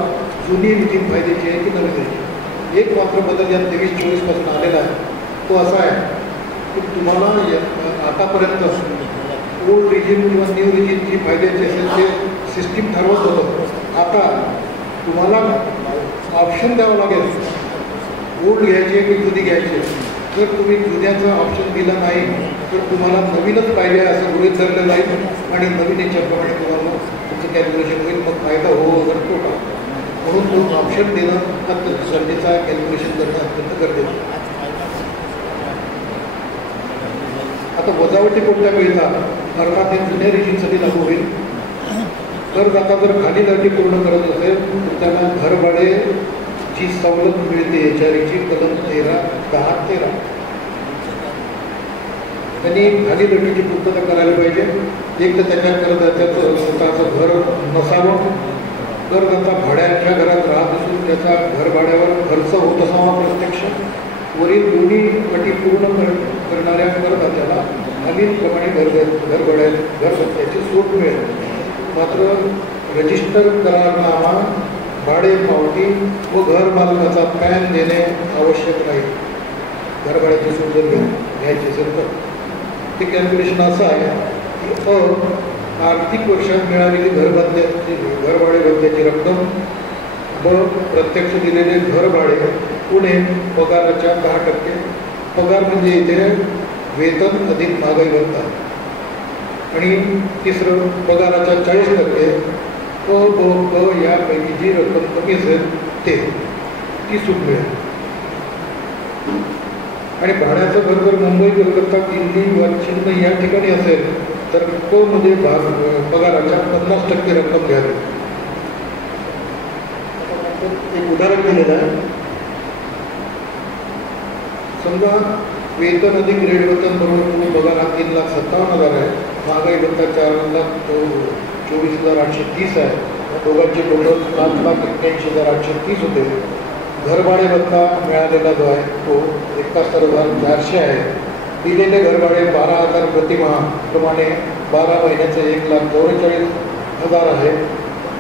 जुनी रेजिम फायद्याची आहे की नवीन रेजिम. एक मात्र बदल या 23-24 पासून आलेला आहे तो असा आहे की तुम्हाला आतापर्यंत ओल्ड रिजिम किंवा न्यू रिजिम जी फायद्याची असेल ते सिस्टीम ठरवत होतं. आता तुम्हाला ऑप्शन द्यावं लागेल ओल्ड घ्यायचे की जुनी घ्यायचे. जर तुम्ही जुन्याचा ऑप्शन दिला नाही तर तुम्हाला नवीनच पाहिजे असं गृहीत धरलं जाईल आणि नवीन याच्याप्रमाणे तुम्हाला तुमचं कॅल्क्युलेशन होईल. मग फायदा हो जर तोटा, म्हणून तो ऑप्शन देणं अत्यंत गरजेचं आहे. कॅल्क्युलेशन करणं अत्यंत गरजेचं आहे. आता वजावटी कोणत्या मिळतात अर्थात हे जुन्या रिजिमसाठी लागू होईल. करदाता जर खालील अटी पूर्ण करत असेल तर त्यांना घरभाड्याची सवलत मिळते. HRची कलम 13 त्यांनी खालील अटीची पूर्तता करायला पाहिजे. एक तर त्याच्या करदात्याचं स्वतःचं घर नसावं. करदाता भाड्याच्या घरात राहत असून त्याचा घरभाड्यावर खर्च होत असावा प्रत्यक्ष. वरील दोन्ही अटी पूर्ण करणाऱ्या करदात्याला खालीलप्रमाणे घरभाड्याची सूट मिळेल. मात्र रजिस्टर करारनामा, भाडे पावती व घर मालकाचा पॅन देणे आवश्यक नाही. घरभाड्याची सूट जर घ्यायची असेल तर ते कॅल्क्युलेशन असं आहे की आर्थिक वर्षात मिळालेली घरभाडे भत्त्याची रक्कम व प्रत्यक्ष दिलेले घरभाडे पुणे पगाराच्या 10%. पगार म्हणजे इथे वेतन अधिक महागाई भत्ता. आणि तिसरं पगाराच्या 40% ब यापैकी जी रक्कम कमी असेल ती सूट मिळेल. आणि भाड्याचं घर जर मुंबई, कलकत्ता, दिल्ली व चेन्नई या ठिकाणी असेल तर क मध्ये पगाराच्या 50% रक्कम घ्यावी. एक उदाहरण दिलेलं आहे. समजा वेतन अधिक ग्रेड वेतन बरोबर तुम्ही पगार हा 3,57,000 आहे. महागाई भत्ता 4,24,830 आहे. दोघांचे टोटल 5,81,830 होते. घरभाडे भत्ता मिळालेला जो आहे तो 71,400 आहे. दिलेले घरभाडे 12,000 प्रतिमाह प्रमाणे 12 महिन्याचे 1,44,000 आहे.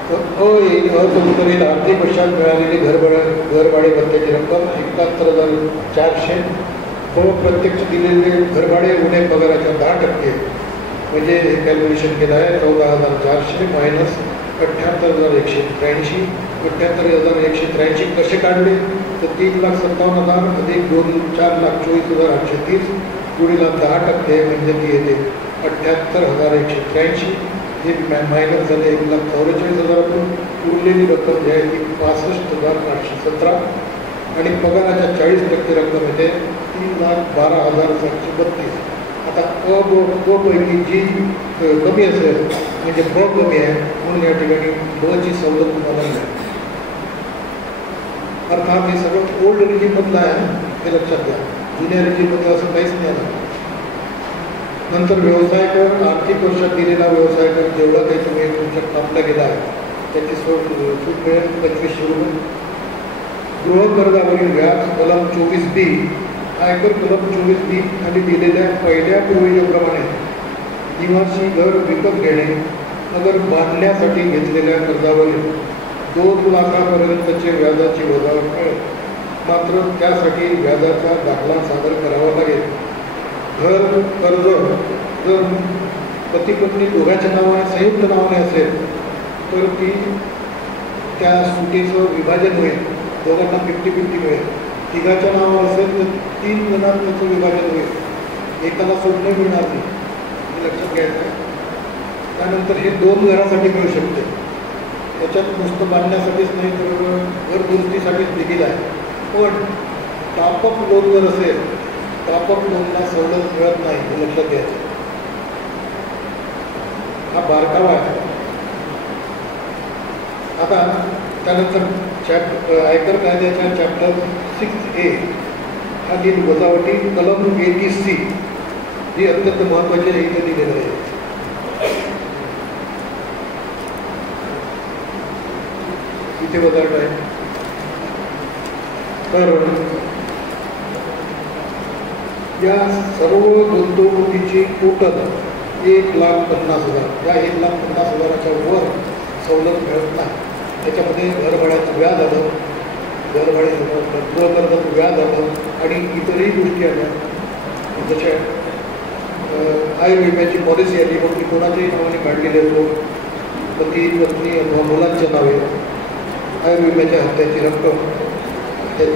असंतुलित आर्थिक वर्षात मिळालेली घरभाडे भत्त्याची रक्कम 71,400 व प्रत्यक्ष दिलेले घरभाडे उणे पगाराच्या 10% म्हणजे हे कॅल्क्युलेशन केलं आहे 14,400 मायनस 78,183. 78,183 कसे काढले तर 3,57,000 अधिक 4,24,830 गुणिले 10% म्हणजे ती येते 78,183. हे मायनस झाले 1,44,000. उरलेली रक्कम जी आहे ती 65,817 आणि पगाराच्या 40% रक्कम येते 3,12,732. आता ब पैकी जी कमी असेल म्हणजे ब कमी आहे म्हणून या ठिकाणी ब ची सवलत तुम्हाला मिळेल. अर्थात हे सगळं ओल्ड रिजिममधलं आहे हे लक्षात घ्या. जुन्या रिजिममधलं असं काहीच नाही आलं. नंतर व्यवसाय कर आर्थिक वर्षात दिलेला व्यवसाय कर जेवढा काही तुम्ही तुमच्यात कापला गेला आहे त्याची सूट मिळेल 2500 रुपये. गृहकर्जावरील व्याज कलम 24B आयकर कलम 24B आणि दिलेल्या पहिल्या प्रोव्हिजनप्रमाणे निवासी घर विकत घेणे अगर बांधण्यासाठी घेतलेल्या कर्जावरील 2 लाखापर्यंतचे व्याजाची वजावट मिळेल. मात्र त्यासाठी व्याजाचा दाखला सादर करावा लागेल. घर कर्ज जर पती पत्नी दोघांच्या नावाने संयुक्त नावाने असेल तर ती त्या सुटीचं विभाजन होईल. दोघांना 50-50 मिळेल. तिघाच्या नावावर असेल तर 3 जणांत त्याचं विभाजन होईल. एकाला सूट नाही मिळणार नाही हे लक्षात घ्यायचं आहे. त्यानंतर हे 2 घरासाठी मिळू शकते. त्याच्यात नुसतं बांधण्यासाठीच नाही तर घर दुरुस्तीसाठीच देखील आहे. पण तापक लोन जर असेल तापक लोनला सवलत मिळत नाही हे लक्षात घ्यायचं. हा बारकावा आहे. आता त्यानंतर आयकर कायद्याच्या चॅप्टर 6A खालील वजावटी कलम 80C ही अत्यंत महत्त्वाची आहे. इथे दिलेलं आहे. इथे वजावट आहे. तर या सर्व गुंतवणुकीची टोटल 1,50,000 या 1,50,000च्या वर सवलत मिळत नाही. त्याच्यामध्ये घरभाड्याचं व्याज आलं, घरभाडे झालं, गृहकर्जाचं व्याज आलं आणि इतरही गोष्टी आल्या. जशा आयुर्विम्याची पॉलिसी आली, मग ती कोणाच्याही नावाने काढलेली असो, पती पत्नी अथवा मुलांच्या नावे आयुर्विम्याच्या हप्त्याची रक्कम.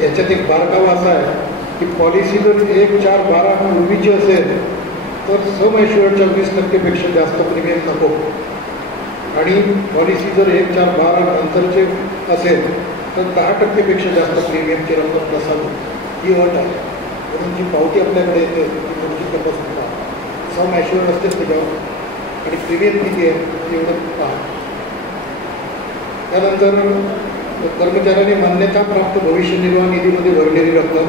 याच्यात एक बारकावा असा आहे की पॉलिसी जर 1/4/12 पूर्वीची असेल तर सम ॲश्युअर्डच्या 20% जास्त प्रीमियम नको, आणि पॉलिसी जर 1/4/12 नंतरचे असेल तर 10% जास्त प्रीमियमची रक्कम नसावी, ही अट आहे. म्हणून जी पावती आपल्याकडे येते ती तुमची तपासून पहा. सम ॲश्युअर्ड असतेच त्याच्यावर आणि प्रीमियम किती आहे ते एवढं पहा. त्यानंतर कर्मचाऱ्यांनी मान्यताप्राप्त भविष्य निर्वाह निधीमध्ये भरलेली रक्कम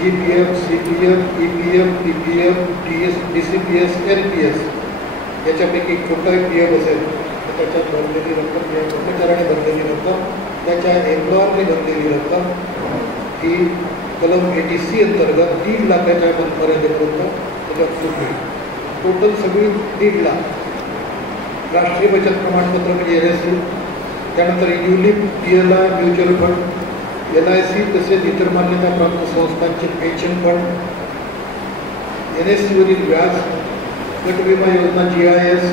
GPF, CPF, EPF, PPF, DCPS, NPS याच्यापैकी कोणताही PF असेल तर त्याच्यात भरलेली रक्कम, या कर्मचाऱ्याने भरलेली रक्कम, त्याच्या एम्प्लॉयरने भरलेली रक्कम ही कलम 80C अंतर्गत 3 लाखाच्या मर्यादेपर्यंत त्याच्यात सूट मिळेल. टोटल सगळी 1.5 लाख. राष्ट्रीय बचत प्रमाणपत्र म्हणजे LIC, त्यानंतर unit, PLI, mutual fund, LIC तसेच इतर मान्यताप्राप्त संस्थांचे पेन्शन फंड, NSCवरील व्याज, गट विमा योजना GIS,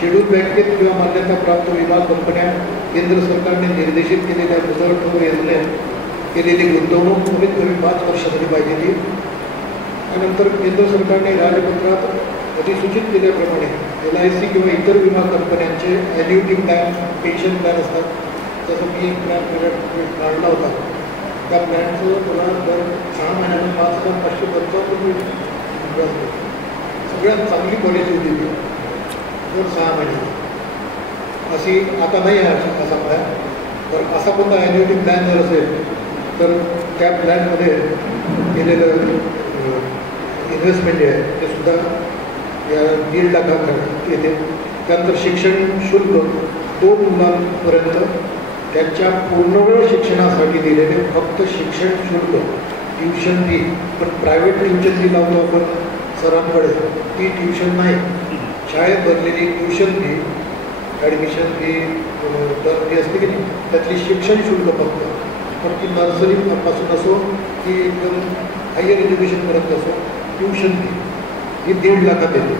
शेड्यूल बँकेत किंवा मान्यताप्राप्त विमा कंपन्या, केंद्र सरकारने निर्देशित केलेल्या मुदत ठेव योजनेत केलेली गुंतवणूक कमीत कमी 5 वर्षासाठी पाहिजे ती. त्यानंतर केंद्र सरकारने राजपत्रात अधिसूचित केल्याप्रमाणे LIC किंवा इतर विमा कंपन्यांचे ॲन्युटी प्लॅन, पेन्शन प्लॅन असतात. जसं मी एक प्लॅन माझ्या काढला होता, त्या प्लॅनचं मला दर 6 महिन्याला 5,555 रुपये सगळ्यात चांगली पॉलिसी होती ती, दर 6 महिन्याला. अशी आता नाही आहे असा प्लॅन. तर असा कोणता ॲन्युटी प्लॅन जर असेल तर त्या प्लॅनमध्ये केलेलं इन्व्हेस्टमेंट जे आहे ते सुद्धा या 1.5 लाखात येते. त्यानंतर शिक्षण शुल्क 2 मुलांपर्यंत त्यांच्या पूर्णवेळ शिक्षणासाठी दिलेले फक्त शिक्षण शुल्क, ट्युशन फी, पण प्रायव्हेट ट्युशन फी लावतो आपण सरांकडे, ती ट्युशन नाही. शाळेत भरलेली ट्युशन फी, ॲडमिशन फी, दर फी असते की नाही, त्यातली शिक्षण शुल्क फक्त, पण ती नर्सरीपासून असो की एकदम हायर एज्युकेशनपर्यंत असो, ट्युशन फी ही 1.5 लाखात येते.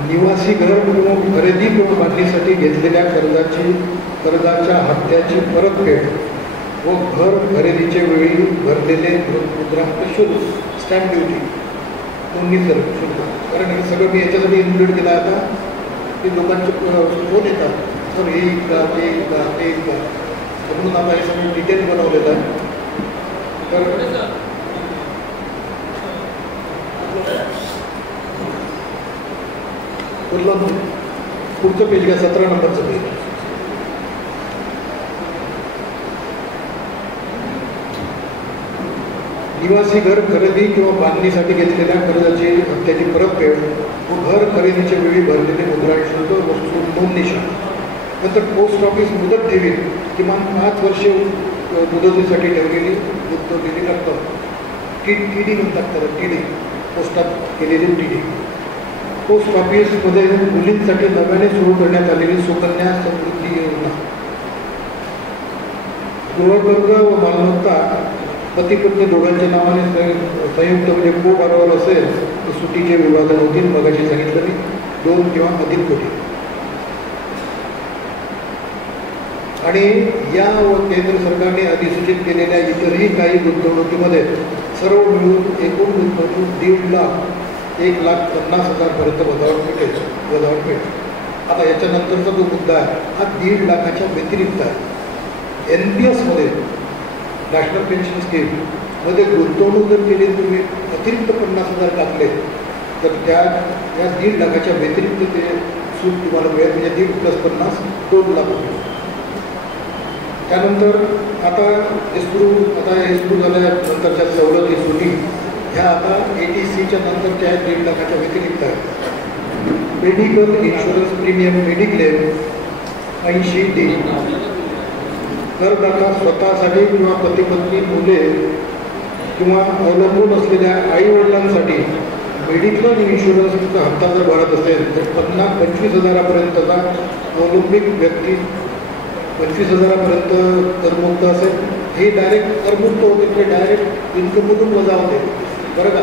निवासी घर किंवा खरेदी किंवा बांधणीसाठी घेतलेल्या कर्जाच्या हप्त्याची परतफेड व घर खरेदीच्या वेळी भरलेले मुद्रांक शुल्क, स्टॅम्प ड्युटी, नोंदणी शुल्क. कारण हे सगळं मी याच्यासाठी इन्क्लूड केलं. आता ते लोकांचे फोन येतात, सर हे का ते का ते का, म्हणून आता हे सगळं डिटेल बनवलेलं आहे. तर पुढचं पेज घ्या, 17 नंबरचं पेज. निवासी घर खरेदी किंवा बांधणीसाठी घेतलेल्या कर्जाची हप्त्याची परतफेड व घर खरेदीच्या वेळी भरलेले मुद्रांक शुल्क, वस्तू नोंदणी शुल्क. नंतर पोस्ट ऑफिस मुदत ठेवीत किमान 5 वर्षे मुदतीसाठी ठेवलेली गुंतवलेली रक्कम, TD म्हणतात त्याला, TD, पोस्टात केलेली TD. पोस्ट ऑफिसमध्ये मुलींसाठी नव्याने सुरू करण्यात आलेली सुकन्या समृद्धी योजना. गृहकर्ज व मालमत्ता पती पत्नी दोघांच्या नावाने संयुक्त म्हणजे को-बारोवर असेल तर सुटीचे विभाजन होतील. मगाशी सांगितलं मी 2 किंवा अधिक कोटी. आणि या व केंद्र सरकारने अधिसूचित केलेल्या इतरही काही गुंतवणुकीमध्ये सर्व मिळून एकूण गुंतवणूक 1.5 लाख 1,50,000 पर्यंत वजावट मिळेल. आता याच्यानंतरचा जो मुद्दा आहे हा 1.5 लाखाच्या व्यतिरिक्त आहे. NPS मध्ये, नॅशनल पेन्शन स्कीम मध्ये गुंतवणूक जर केली, तुम्ही अतिरिक्त 50,000 टाकले तर त्या 1.5 लाखाच्या व्यतिरिक्त ते सूट तुम्हाला मिळेल. म्हणजे 1.5 + 50 2 लाख रुपये. त्यानंतर आता हे सुरू झाल्यानंतरच्या सवलती सुटी ह्या आता ATCच्या नंतरच्या 1.5 लाखाच्या व्यतिरिक्त आहेत. Medical insurance premium, mediclaim 80D. करदाता स्वतःसाठी किंवा पती पत्नी, मुले किंवा अवलंबून असलेल्या आईवडिलांसाठी मेडिक्लेम इन्शुरन्सचा हप्ता जर भरत असेल तर 25,000 पर्यंतचा अवलंबिक व्यक्ती 25,000पर्यंत करमुक्त असेल. हे डायरेक्ट करमुक्त होते ते डायरेक्ट इन्कममधून वजा होते बरं का.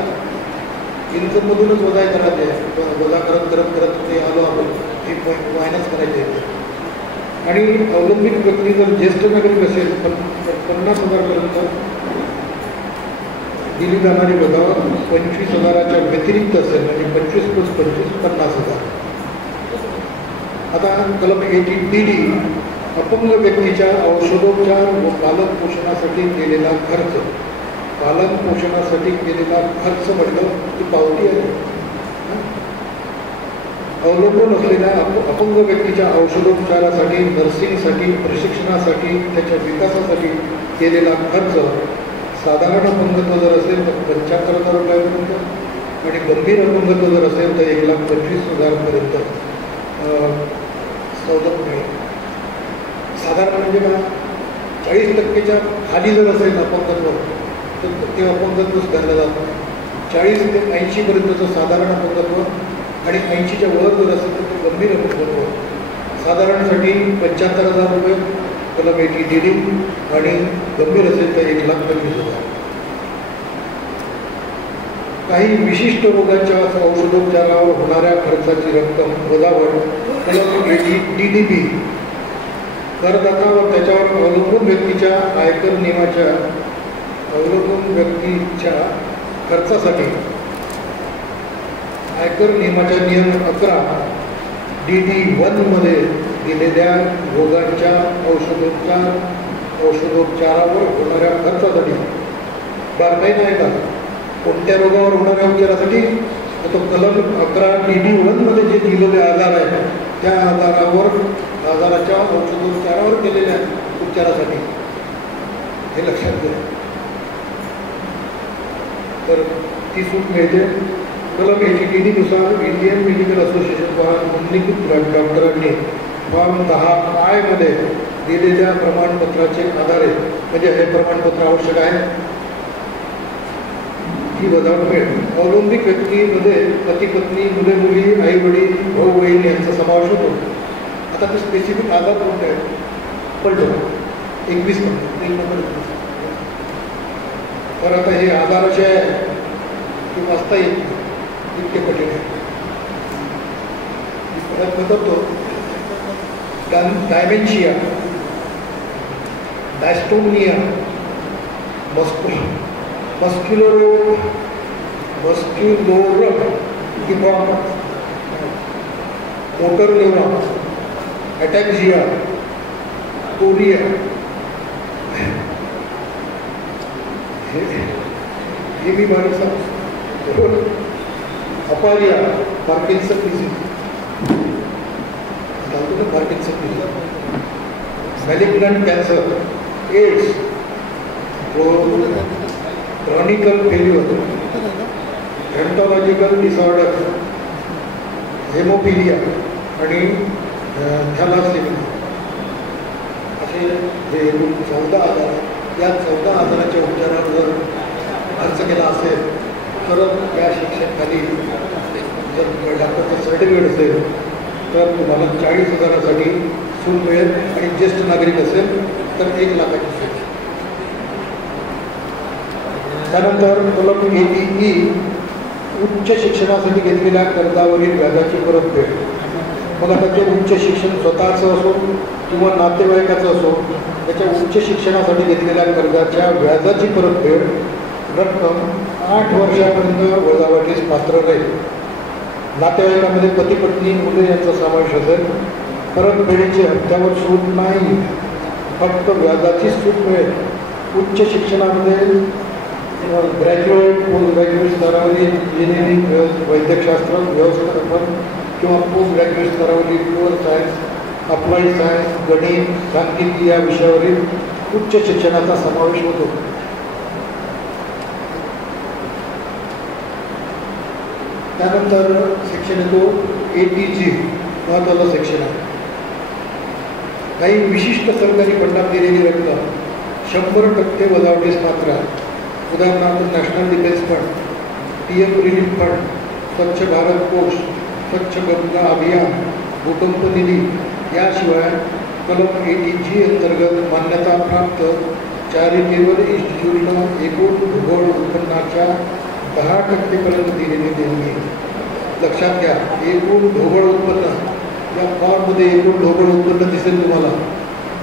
इन्कममधूनच वजा करायचे. वजा करत करत करत ते आलो आपण हे मायनस करायचे. आणि अवलंबित व्यक्ती जर ज्येष्ठ नागरिक असेल 50,000पर्यंत दिली जाणारी वजा 25,000च्या व्यतिरिक्त असेल म्हणजे 25 + 25 50,000. आता कलम 80D अपंग व्यक्तीच्या औषधोपचार व पालन पोषणासाठी केलेला खर्च. पालन पोषणासाठी केलेला खर्च म्हटलं ती पावती आहे. अवलंबून असलेल्या अपंग व्यक्तीच्या औषधोपचारासाठी, नर्सिंगसाठी, प्रशिक्षणासाठी, त्याच्या विकासासाठी केलेला खर्च साधारण अपंगत्व जर असेल तर 75,000 रुपयापर्यंत आणि गंभीर अपंगत्व जर असेल तर 1,25,000पर्यंत सवलत मिळेल. साधारण म्हणजे का 40% खाली जर असेल अपंगत्व तर ते अपंगत्वच धरलं जातं. 40 ते 80पर्यंतचं साधारण अपंगत्व आणि 80च्या वर जर असेल तर ते गंभीर अपंगत्व. साधारणसाठी 75,000 रुपये कलम 80D आणि गंभीर असेल तर 1,25,000. काही विशिष्ट रोगांच्या औषधोपचारावर होणाऱ्या खर्चाची रक्कम वजावर कलम 80DB करदाता व त्याच्यावर अवलंबून व्यक्तीच्या आयकर नियमाच्या अवलंबून व्यक्तीच्या खर्चासाठी आयकर नियमाच्या नियम 11DD1 मध्ये दिलेल्या रोगांच्या औषधोपचारावर होणाऱ्या खर्चासाठी बारकाईनं आहे का कोणत्या रोगावर होणाऱ्या उपचारासाठी तो कलम 11DD1 मध्ये जे दिलेले आजार आहे त्या आजाराच्या औषधोपचारावर केलेल्या उपचारासाठी हे लक्षात घ्या. तर ती सूट मिळते. कलम 80D नुसार इंडियन मेडिकल असोसिएशन द्वारा नोंदणीकृत डॉक्टरांनी फॉर्म 10I मध्ये दिलेल्या प्रमाणपत्राचे आधारे म्हणजे हे प्रमाणपत्र आवश्यक आहे ही वजावट मिळेल. अवलंबित व्यक्तीमध्ये पती पत्नी, मुले मुली, आई वडील, भाऊ बहीण यांचा समावेश होतो. आता ते स्पेसिफिक आधार कोणते आहे पडलं 21 नंबर. तर आता हे आधाराचे आहे की वाचता येईल इतके कठीण आहे. बदलतो डायमेन्शिया, डायस्टोनिया, मस्क्युलोरम किंवा मोटर न्यूरॉन, अटॅक्झिया, कोरिया हे मी माणसा अपारिया, Parkinson disease, Parkinson disease, malignant cancer, AIDS, chronicle failure, haematological disorder, haemophilia आणि थॅलासेमिया असे जे 14 आजार आहेत. या 14 आजाराच्या उपचारावर जर खर्च केला असेल तर या शिक्षणाखाली जर डॉक्टरचं सर्टिफिकेट असेल तर तुम्हाला 40,000साठी सूट मिळेल आणि ज्येष्ठ नागरिक असेल तर 1 लाखाची सूट. त्यानंतर कलम 80E उच्च शिक्षणासाठी घेतलेल्या कर्जावरील व्याजाची परतफेड. मग आता ते उच्च शिक्षण स्वतःचं असो किंवा नातेवाईकाचं असो त्याच्या उच्च शिक्षणासाठी घेतलेल्या कर्जाच्या व्याजाची परतफेड रक्कम 8 वर्षापर्यंत वजावटीस पात्र राहील. नातेवाईकामध्ये पती पत्नी मुले यांचा समावेश असेल. परतफेडीची हप्त्यावर सूट नाही, फक्त व्याजाची सूट मिळेल. उच्च शिक्षणामध्ये ग्रॅज्युएट, पोस्ट ग्रॅज्युएट स्तरावरील इंजिनिअरिंग, वैद्यकशास्त्र, व्यवस्थापन किंवा पोस्ट ग्रॅज्युएट स्तरावरील प्युअर सायन्स, अप्लाइड सायन्स, गणित, सांख्यिकी या विषयावरील उच्च शिक्षणाचा समावेश होतो. त्यानंतर सेक्शन येतो 80G, महत्त्वाचं सेक्शन आहे. काही विशिष्ट सरकारी फंडात दिलेली रक्कम 100% वजावटीस पात्र आहे. उदाहरणार्थ national defence fund, PM relief fund, स्वच्छ भारत कोष, स्वच्छ गंगा अभियान, भूकंप निधी याशिवाय कलम 80G अंतर्गत मान्यता प्राप्त चॅरिटेबल इन्स्टिट्यूटला एकूण ढोबळ उत्पन्नाच्या 10% पर्यंत दिलेली देणगी. लक्षात घ्या, एकूण ढोबळ उत्पन्न, या फॉर्ममध्ये एकूण ढोबळ उत्पन्न दिसेल तुम्हाला,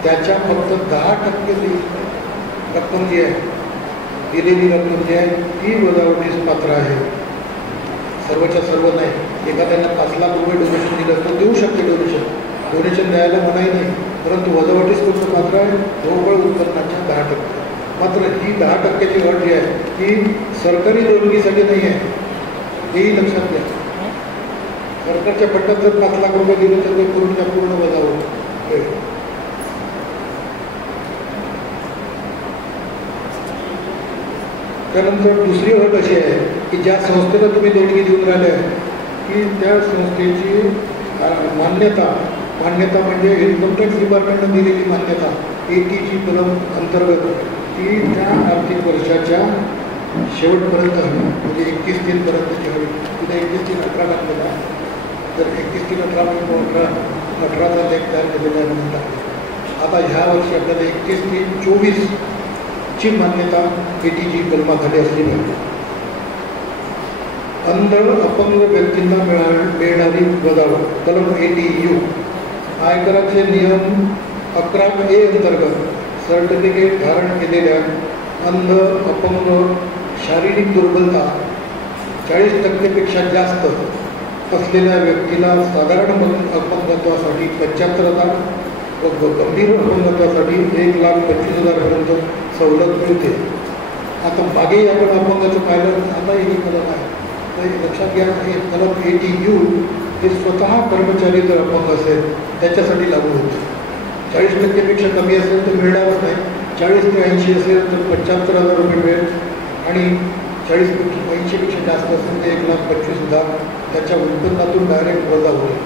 त्याच्या फक्त 10% रक्कम जी आहे, दिलेली रक्कम जी आहे ती वजावटीस पात्र आहे. सर्वच्या सर्व नाही. एखाद्यानं 5 लाख रुपये डोनेशन दिलं तर देऊ शकते डोनेशन द्यायला मनाई नाही, परंतु वजावटीस कोणतं पात्र आहे? ढोबळ उत्पन्नाच्या 10%. मात्र ही 10%ची अट जी आहे ही सरकारी देणगीसाठी नाही आहे, हेही लक्षात घ्या. सरकारच्या पट्ट्यात जर 5 लाख रुपये दिले तर ते पूर्ण वजावट. त्यानंतर दुसरी अट अशी आहे की ज्या संस्थेला तुम्ही देणगी देऊन राहिले आहे की त्या संस्थेची मान्यता म्हणजे इन्कम टॅक्स डिपार्टमेंटनं दिलेली मान्यता 80G कलम अंतर्गत ती त्या आर्थिक वर्षाच्या शेवटपर्यंत हवी, म्हणजे 31/3पर्यंतची हवी. तिला 31/3/18 टाकलेला आहे, तर 31/3/18 18चा लेख तयार केलेला आहे म्हणून टाकले. आता ह्या वर्षी आपल्याला 31/3/24 ची मान्यता 80G कलमाखाली असली पाहिजे. अंध अपंग व्यक्तींना मिळणारी वजावट कलम 80U. आयकराचे नियम 11A अंतर्गत सर्टिफिकेट धारण केलेल्या अंध अपंग शारीरिक दुर्बलता 40%पेक्षा जास्त असलेल्या व्यक्तीला साधारण अपंगत्वासाठी 75,000 व गंभीर अपंगत्वासाठी 1,25,000 सवलत मिळते. आता मागे आपण अपंगाचं पाहिलं, आता हे कलम आहे, तर लक्षात घ्या हे कलम 80U हे स्वतः कर्मचारी जर अपंग असेल त्याच्यासाठी लागू होते. 40%पेक्षा कमी असेल तर मिळणारच नाही. 40 ते 80 असेल तर 75,000 रुपये मिळेल, आणि 80पेक्षा जास्त असेल तर 1,25,000 त्याच्या उत्पन्नातून डायरेक्ट वजा होईल.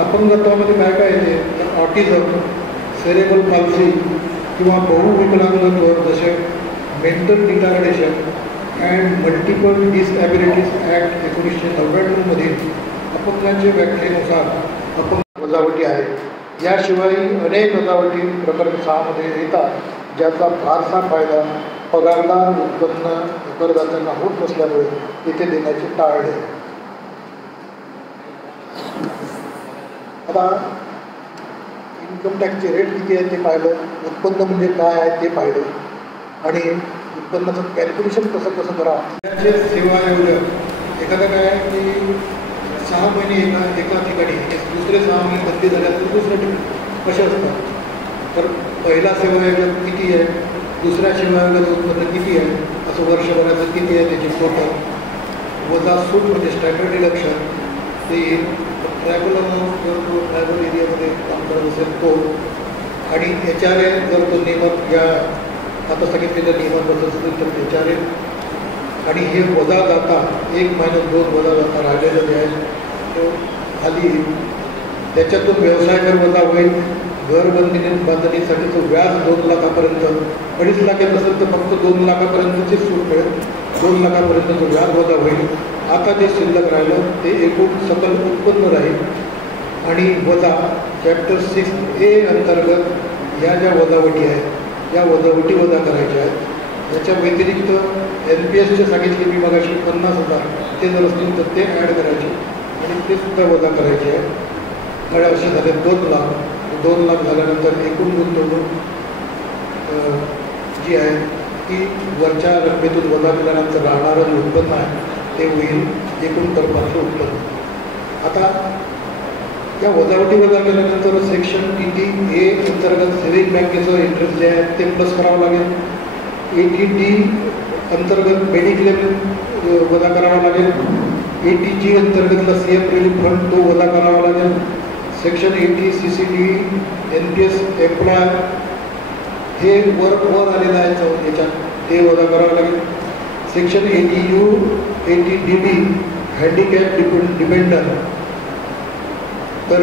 अपंगत्वामध्ये काय काय येते तर ऑटिझम, सेरेब्रल पॉल्सी किंवा बहुविकलांगत्व जसे mental retardation and multiple disabilities act 1999 मधील अपंगांच्या व्याख्येनुसार अपंग वजावटी आहे. याशिवाय अनेक वजावटी प्रकरण 6 मध्ये येतात ज्याचा फारसा फायदा पगारदार उत्पन्न करदात्यांना होत नसल्यामुळे तिथे देण्याचे टाळले. आता इन्कम टॅक्सचे रेट किती आहे ते पाहिलं, उत्पन्न म्हणजे काय आहे ते पाहिलं, आणि उत्पन्नाचं कॅल्क्युलेशन कसं करावं. त्याचे सेवा आयोजक एखादं काय आहे की 6 महिने एका ठिकाणी, दुसरे 6 महिने बदली झाल्यानंतर दुसऱ्या ठिकाणी कसे असतात, तर पहिला सेवा आयोजक किती आहे, दुसऱ्या सेवा आयोगाचं उत्पन्न किती आहे, असं वर्षभराचं किती आहे त्याची टोटल वजा सूट म्हणजे स्टँडर्ड डिडक्शन ते ट्रॅव्हल अमाऊंट जर तो ट्रॅव्हल एरियामध्ये काम करत असेल तो, आणि HRA जर तो नियमात या आता सांगितलेल्या नियमात बसत असेल तर HRA, आणि हे वजा जाता 1-2 वजा जाता राहिलेलं जे आहे तो खाली येईल. त्याच्यातून व्यवसाय कर वजा होईल. घर बांधणीसाठीचं व्याज 2 लाखापर्यंत, 2.5 लाख नसेल तर फक्त 2 लाखापर्यंतची सूट मिळेल, 2 लाखापर्यंत तो व्याज वजा होईल. आता जे शिल्लक राहिलं ते एकूण सकल उत्पन्न राहील. आणि वजा चॅप्टर 6A अंतर्गत या ज्या वजावटी आहेत या वजावटी वजा करायच्या आहेत. याच्या व्यतिरिक्त NPSचे सांगितले मी मगाशी 50,000 ते जर असतील तर ते ॲड करायचे आणि ते सुद्धा वजा करायचे आहे. आणि असे झाले 2 लाख. 2 लाख झाल्यानंतर एकूण गुंतवणूक जी आहे ती वरच्या रकमेतून वजा केल्यानंतर राहणारं उत्पन्न आहे ते होईल एकूण करपात्र उत्पन्न. आता या वजावटी वजा केल्यानंतर सेक्शन 80A अंतर्गत सेव्हिंग बँकेचं इंटरेस्ट जे आहे ते प्लस करावं लागेल. 80D अंतर्गत मेडिक्लेम वजा करावा लागेल. 80G अंतर्गतला CM रिलीफ फंड तो वजा करावा लागेल. सेक्शन 80 CCD NPS एम्प्लॉय हे वर आलेलं आहे याच्यात ते वजा करावं लागेल. Section 80U 80DB handicap dependent तर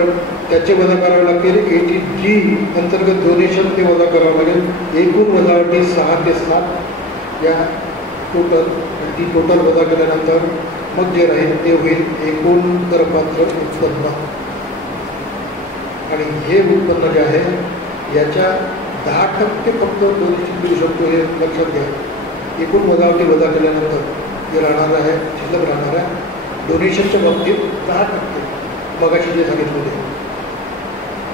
त्याचे वजा करावे लागतील. 80G अंतर्गत डोनेशन ते वजा करावं लागेल. एकूण वजावटी 6 ते 7 या टोटल वजा केल्यानंतर मग जे राहील ते होईल एकूण करपात्र उत्पन्न. आणि हे उत्पन्न जे आहे याच्या 10% फक्त डोनेशन देऊ शकतो हे लक्षात घ्या. एकूण वजावटी वजा केल्यानंतर जे राहणार आहे शिल्लक राहणार आहे डोनेशनच्या बाबतीत 10% मगाशी जे सांगितलं ते.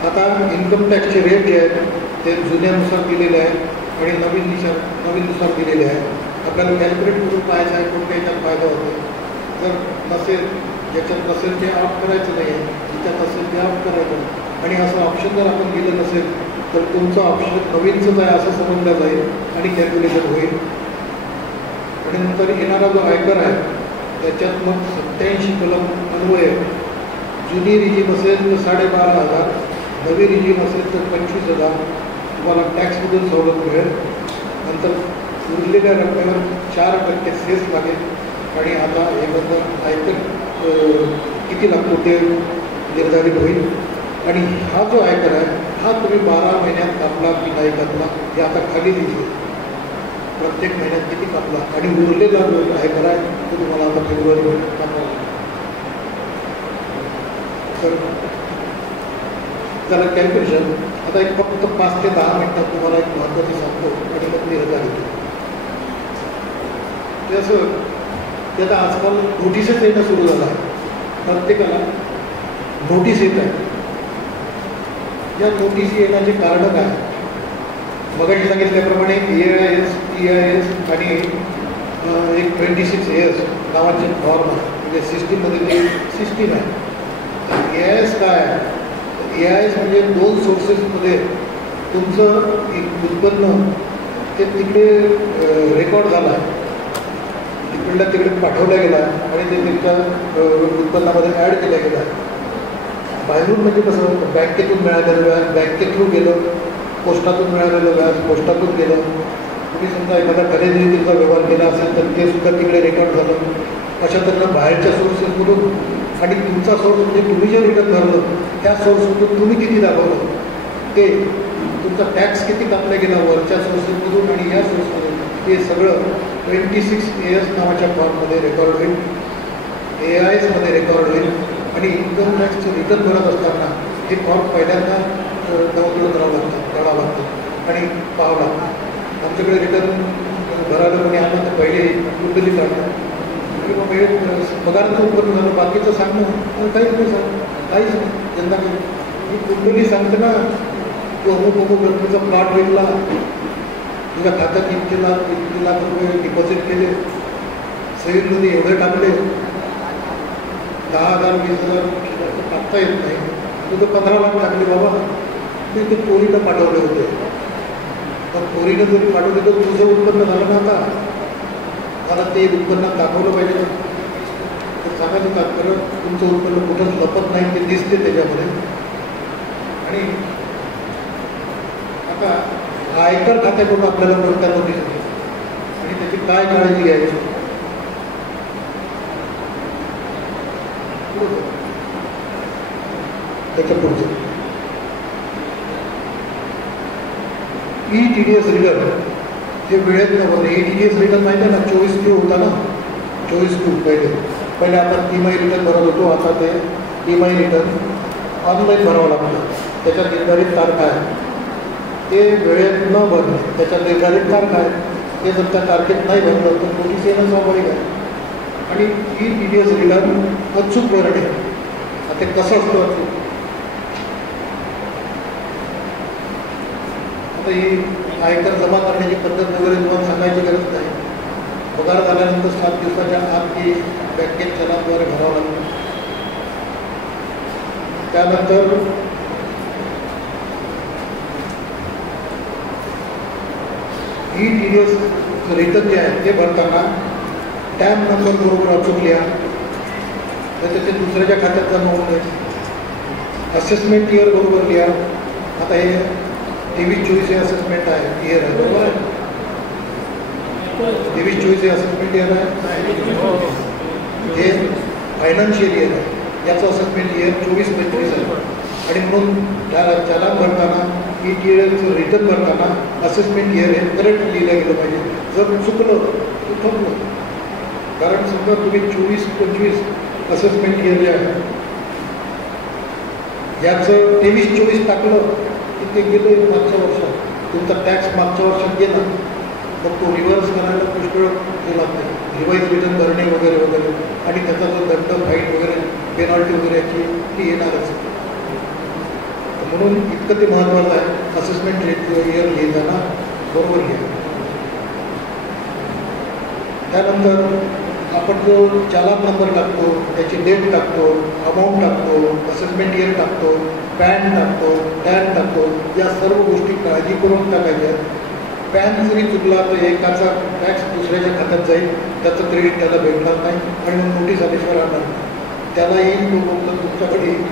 आता इन्कम टॅक्सचे रेट जे आहेत ते जुन्यानुसार दिलेले आहेत आणि नवीननुसार दिलेले आहेत. आपल्याला कॅल्क्युलेट करून पाहायचं आहे कोणत्या याच्यात फायदा होतो. जर नसेल ज्याच्यात नसेल ते ऑफ करायचं नाही आहे, ज्याच्यात असेल ते ऑफ करायचं. आणि असं ऑप्शन जर आपण दिलं नसेल तर तुमचं ऑप्शन नवीनचंच आहे असं समजलं जाईल आणि कॅल्क्युलेशन होईल. आणि नंतर येणारा जो आयकर आहे त्याच्यात मग 87 कलम अन्वय जुनी रिजीम असेल तर 12,500, नवी रिजीम असेल तर 25,000 तुम्हाला टॅक्समधून सवलत मिळेल. नंतर उरलेल्या रकमेवर 4% सेस लागेल. आणि आता हे बद्दल आयकर किती लागतो ते निर्धारित होईल. आणि हा जो आयकर आहे हा तुम्ही 12 महिन्यात कापला की नाही कापला हे आता खाली दिसले. प्रत्येक महिन्यात किती कापला आणि उरलेला जो आयकर आहे तो तुम्हाला आता फेब्रुवारी महिन्यात कापला. तर त्याला कॅल्क्युलेशन आता एक फक्त 5 ते 10 मिनिटात तुम्हाला एक महत्त्वाची सांगतो आणि मग मी रजा घेतो. ते असं ते आता आजकाल नोटीसच येणं सुरू झालं आहे. प्रत्येकाला नोटीस येत आहे. या नोटीस येण्याचे कारण काय? मगाशी सांगितल्याप्रमाणे EIS, EIS आणि एक 26 years नावाचे फॉर्म आहे. म्हणजे सिस्टीममध्ये ते सिस्टीम आहे. EIS काय आहे? EIS म्हणजे 2 सोर्सेसमध्ये तुमचं एक उत्पन्न ते तिकडे रेकॉर्ड झालं आहे. तिकडे पाठवला गेला आणि ते तुमच्या उत्पन्नामध्ये ॲड केला गेला. बाहेरून म्हणजे कसं बँकेतून मिळालेलं व्याज बँके थ्रू गेलं, पोस्टातून मिळालेलं व्याज पोस्टातून गेलं. तुम्ही समजा एखादा खरेदीचा व्यवहार केला असेल तर ते सुद्धा तिकडे रेकॉर्ड झालं. अशा तऱ्हेनं बाहेरच्या सोर्सेसमधून आणि तुमचा सोर्स म्हणजे तुम्ही जे रिटर्न भरलं त्या सोर्समधून तुम्ही किती दाखवलं ते तुमचा टॅक्स किती कापला गेला वरच्या सोर्सेसमधून आणि या सोर्समधून ते सगळं 26 years नावाच्या फॉर्ममध्ये रेकॉर्ड होईल. EIS मध्ये रेकॉर्ड होईल. आणि इन्कम टॅक्सचं रिटर्न भरत असताना हे फॉर्म पहिल्यांदा डाउनलोड करावं लागतं आणि पाहावं लागतं. आमच्याकडे रिटर्न भरायला कोणी आलं तर पहिले कुंडली काढतात किंवा पगारचं उत्पन्न झालं बाकीचं सांगणं काहीच नाही काहीच नाही. यंदा ही कुंडली सांगते ना तो अमुक तुझा प्लॉट विकला, तुझ्या खात्यात इतके लाख रुपये डिपॉझिट केले, सहीमध्ये एवढे टाकले, 10,000 20,000 टाकता येत नाही. तुझं 15 लाख टाकले बाबा. मी ते पोरीनं पाठवले होते. पण पोरीनं जरी पाठवले तर तुझं उत्पन्न झालं ना आता. मला ते उत्पन्नात दाखवलं पाहिजे ना. तर सांगायचं तात्पर्य तुमचं उत्पन्न कुठंच लपत नाही ते दिसते त्याच्यामध्ये. आणि आता आयकर खात्याकडून आपल्याला कोणत्या नोटीस होती आणि त्याची काय काळजी घ्यायची. त्याच्या पुढचं ETDS रिटर्न हे वेळेत न भरले. ETDS रिटर्न माहिती आहे ना 24Q होता ना. 24Q पहिले आपण तिमाही रिटर्न भरत होतो. आता ते तिमाही रिटर्न ऑनलाईन भरावं लागतं. त्याच्यात निर्धारित तारखा आहे. ते वेळेत न भरणे त्याच्यात निर्धारित तारखा आहे. ते जर त्या तारखेत नाही भरलं तर नोटीस येणं स्वाभाविक आहे. आणि ETDS रिटर्न अचूक भरणे. आता ते कसं असतं अचूक. आता ही आयकर जमा करण्याची पद्धत वगैरे तुम्हाला सांगायची गरज नाही. पगार झाल्यानंतर 7 दिवसाच्या आत ती बँकेत चलनाद्वारे भरावं लागतं. त्यानंतर ETDS रिटर्न जे आहे ते भरताना टॅम नंबर बरोबर अचूक लिहा. तर ते दुसऱ्याच्या खात्यात जमा होऊ नये. असेसमेंट इयर बरोबर लिहा. आता हे 23-24 हे असेसमेंट आहे इयर आहे बरोबर आहे. 23-24 हे असेसमेंट इयर आहे. हे फायनान्शियल इयर आहे. याचं असेसमेंट इयर 24-25 आहे. आणि म्हणून त्याला चलान भरताना ETDS रिटर्न भरताना असेसमेंट इयर हे करेक्ट लिहिलं गेलं पाहिजे. जर चुकलं तर ठरलं. कारण समजा तुम्ही 24-25 असेसमेंट इयर जे आहे याचं 23-24 टाकलं की ते गेलं मागच्या वर्षात. तुमचा टॅक्स मागच्या वर्षात गेला मग तो रिव्हर्स करायला पुष्कळ हे लागते, रिवाईज रिटर्न करणे वगैरे वगैरे, आणि त्याचा जो दंड फाईन वगैरे पेनॉल्टी वगैरे याची ती येणारच. म्हणून इतकं ते महत्त्वाचं आहे. असेसमेंट इयर लिहिताना बरोबर लिहा. त्यानंतर आपण जो चालान नंबर टाकतो, त्याची डेट टाकतो, अमाऊंट टाकतो, असेसमेंट इयर टाकतो, पॅन टाकतो, टॅन टाकतो, या सर्व गोष्टी काळजी करून टाकायच्या. पॅन जरी चुकला तर एकाचा टॅक्स दुसऱ्याच्या खात्यात जाईल, त्याचं क्रेडिट त्याला भेटणार नाही आणि मग नोटीस आल्याशिवाय राहणार नाही. त्याला येईल तो फक्त तुमच्याकडे येईल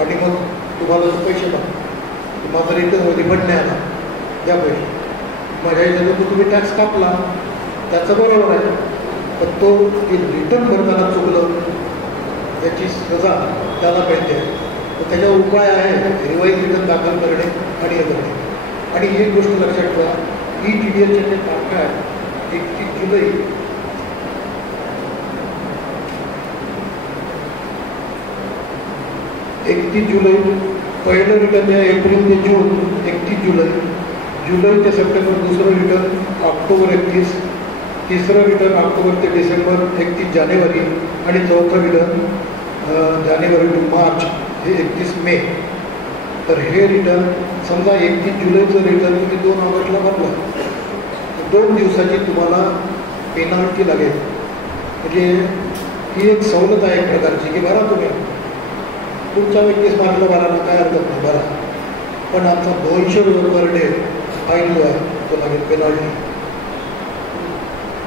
आणि मग तुम्हाला जो पैसे माग माझा रिफंड नाही आला द्या पैसे. माझ्या ह्याच्यात तुम्ही टॅक्स कापला त्याचं बरोबर आहे, पण तो रिटर्न भरताना चुकलं त्याची सजा त्याला पाहिजे. तर त्याच्यावर उपाय आहे रिवाईज रिटर्न दाखल करणे आणि हे करणे. आणि एक गोष्ट लक्षात ठेवा, TDSच्या जे तारखा आहेत 31 जुलै 31 जुलै, पहिलं रिटर्न आहे एप्रिल ते जून 31 जुलै, जुलै ते सप्टेंबर दुसरं रिटर्न ऑक्टोबर 31, तिसरं रिटर्न ऑक्टोबर ते डिसेंबर 31 जानेवारी, आणि चौथं रिटर्न जानेवारी टू मार्च हे 31 मे. तर हे रिटर्न समजा 31 जुलैचं रिटर्न तुम्ही 2 ऑगस्टला भरलं, 2 दिवसाची तुम्हाला पेनल्टी लागेल. म्हणजे ही एक सवलत आहे एक प्रकारची की भरा तुम्ही तुमच्या 21 मार्चला भरा ना, काय हरकत नाही भरा, पण आमचा 200 रुपये पर डे फाईन जो आहे तो लागेल पेनल्टी.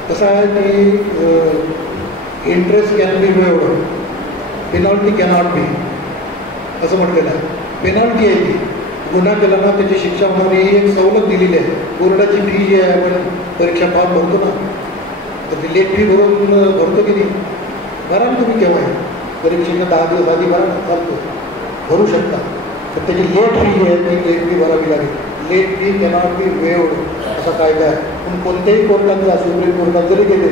कसं आहे की interest can be waived, penalty cannot be असं म्हटलेलं आहे. पेनल्टी आहे ती, गुन्हा केला ना त्याची शिक्षा होणारी ही एक सवलत दिलेली आहे. बोर्डाची फी जी आहे आपण परीक्षा फॉर्म भरतो ना, तर ती लेट फी भरतो की नाही, भरा ना तुम्ही केव्हाही परीक्षेच्या 10 दिवस आधी भरा ना, चालतो भरू शकता. तर त्याची लेट फी जी आहे ती लेट फी भरावी लागेल. लेट फी कॅनॉट बी वेव्हड असा कायदा आहे. पण कोणत्याही कोर्टात जा, सुप्रीम कोर्टात जरी गेले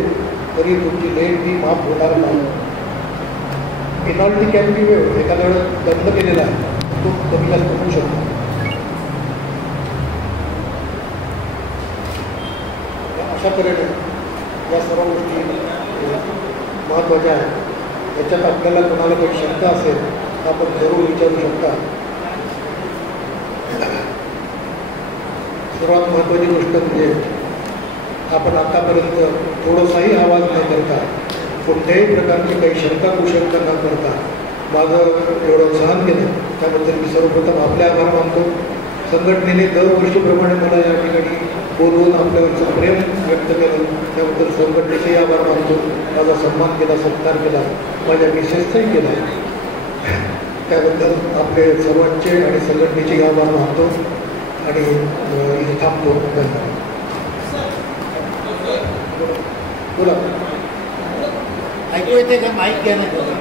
तरी तुमची लेट फी माफ होणार नाही. पेनॉल्टी कॅन बी वेव्हड, एखाद्या वेळेस दंड केलेला आहे तो कमी जास्त होऊ शकतो. अशा तऱ्हेने या सर्व गोष्टी महत्त्वाच्या आहेत. याच्यात आपल्याला कोणाला काही शंका असेल तर आपण जरूर विचारू शकता. सर्वात महत्त्वाची गोष्ट म्हणजे आपण आतापर्यंत थोडासाही आवाज नाही करता, कोणत्याही प्रकारची काही शंका कुशंका न करता माझं एवढं सहन केलं त्याबद्दल मी सर्वप्रथम आपले आभार मानतो. संघटनेने दरवर्षीप्रमाणे मला या ठिकाणी बोलवून आपल्यावरचं प्रेम व्यक्त केलं त्याबद्दल संघटनेचेही आभार मानतो. माझा सन्मान केला, सत्कार केला, माझ्या मिसेसचाही केला, त्याबद्दल आपले सर्वांचे आणि संघटनेचे आभार मानतो आणि इथे थांबतो. धन्यवाद. बोला, ऐकू येते का? माहीत घ्या नाही बोला.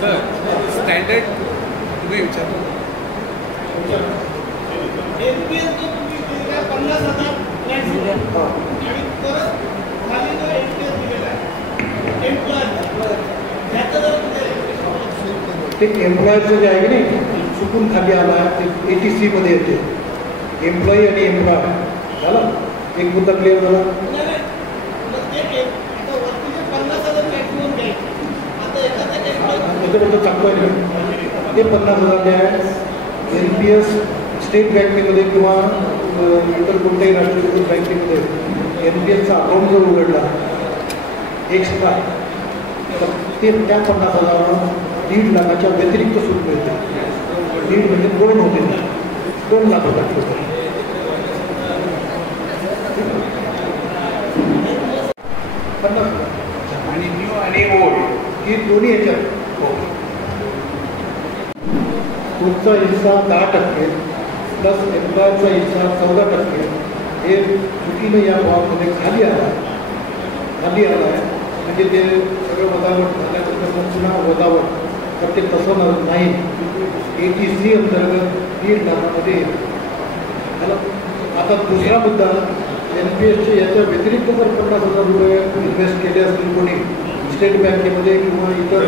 सर स्टँडर्ड तुम्ही विचारतो. NPS जो तुम्ही दिलेला 50,000 आणि परत खाली जो NPS दिलेला आहे एम्प्लॉय त्याचं जर ते एम्प्लॉयचं जे आहे की नाही चुकून खाली आला आहे ते ATC मध्ये येते. एम्प्लॉई आणि एम्प्लॉय झाला एक मुद्दा क्लिअर झाला. त्याच्याबद्दल सांगतोय मी ते 50,000 जे आहे NPS स्टेट बँकेमध्ये किंवा इतर कोणत्याही राष्ट्रीयकृत बँकेमध्ये NPSचा अकाउंट जर उघडला एक्स्ट्रा तर ते त्या 50,000 1.5 लाखाच्या व्यतिरिक्त सूट मिळते. 1.5 म्हणजे 2 होते, 2 लाख होतात. आणि न्यू आणि ओल्ड ही दोन्ही ह्याच्यात तुमचा हिस्सा 10% प्लस एम्प्लॉयचा हिस्सा 14%, हे चुकीनं या फॉर्ममध्ये खाली आला आहे म्हणजे ते सगळं वजावट झाल्यानंतर पुन्हा वजावट तर ते तसं नाही. ATC अंतर्गत 3 लाखामध्ये येतं. आता दुसरा मुद्दा, NPSचे याच्या व्यतिरिक्त जर 50,000 रुपये इन्व्हेस्ट केले असतील कोणी स्टेट बँकेमध्ये किंवा इतर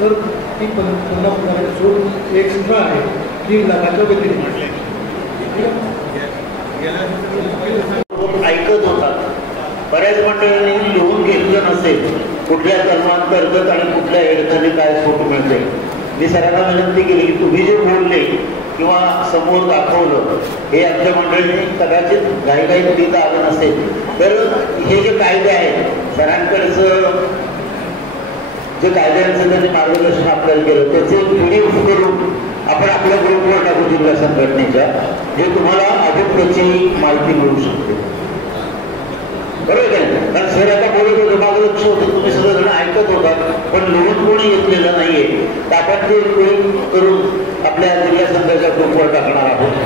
तर ती 50,000 सोड एक्स्ट्रा आहे 3 लाखाच्या व्यतिरिक्त. ऐकत होतात. बऱ्याच मंडळींनी लिहून घेतलं नसेल कुठल्या धर्मांतर्गत आणि कुठल्या हेडखाली काय सूट मिळते. मी सरांना विनंती केली की तुम्ही जे बोलले किंवा समोर दाखवलं हे आमच्या मंडळींनी कदाचित घाईघाईत लिहिता आलं नसेल तर हे जे कायदे आहेत सरांकडचं जे कायद्यांचं त्यांनी मार्गदर्शन आपल्याला केलं त्याचे PDF करून आपण आपल्या ग्रुपवर टाकू जिल्हा संघटनेच्या जे तुम्हाला अधिक त्याची माहिती मिळू शकते. बरोबर आहे. कारण सर आता बोलत होते माझं लक्ष होतं तुम्ही सगळेजण ऐकत होता पण लिहून कोणी घेतलेलं नाहीये तर आपण ते करून आपल्या जिल्हा संघाच्या ग्रुपवर टाकणार आहोत.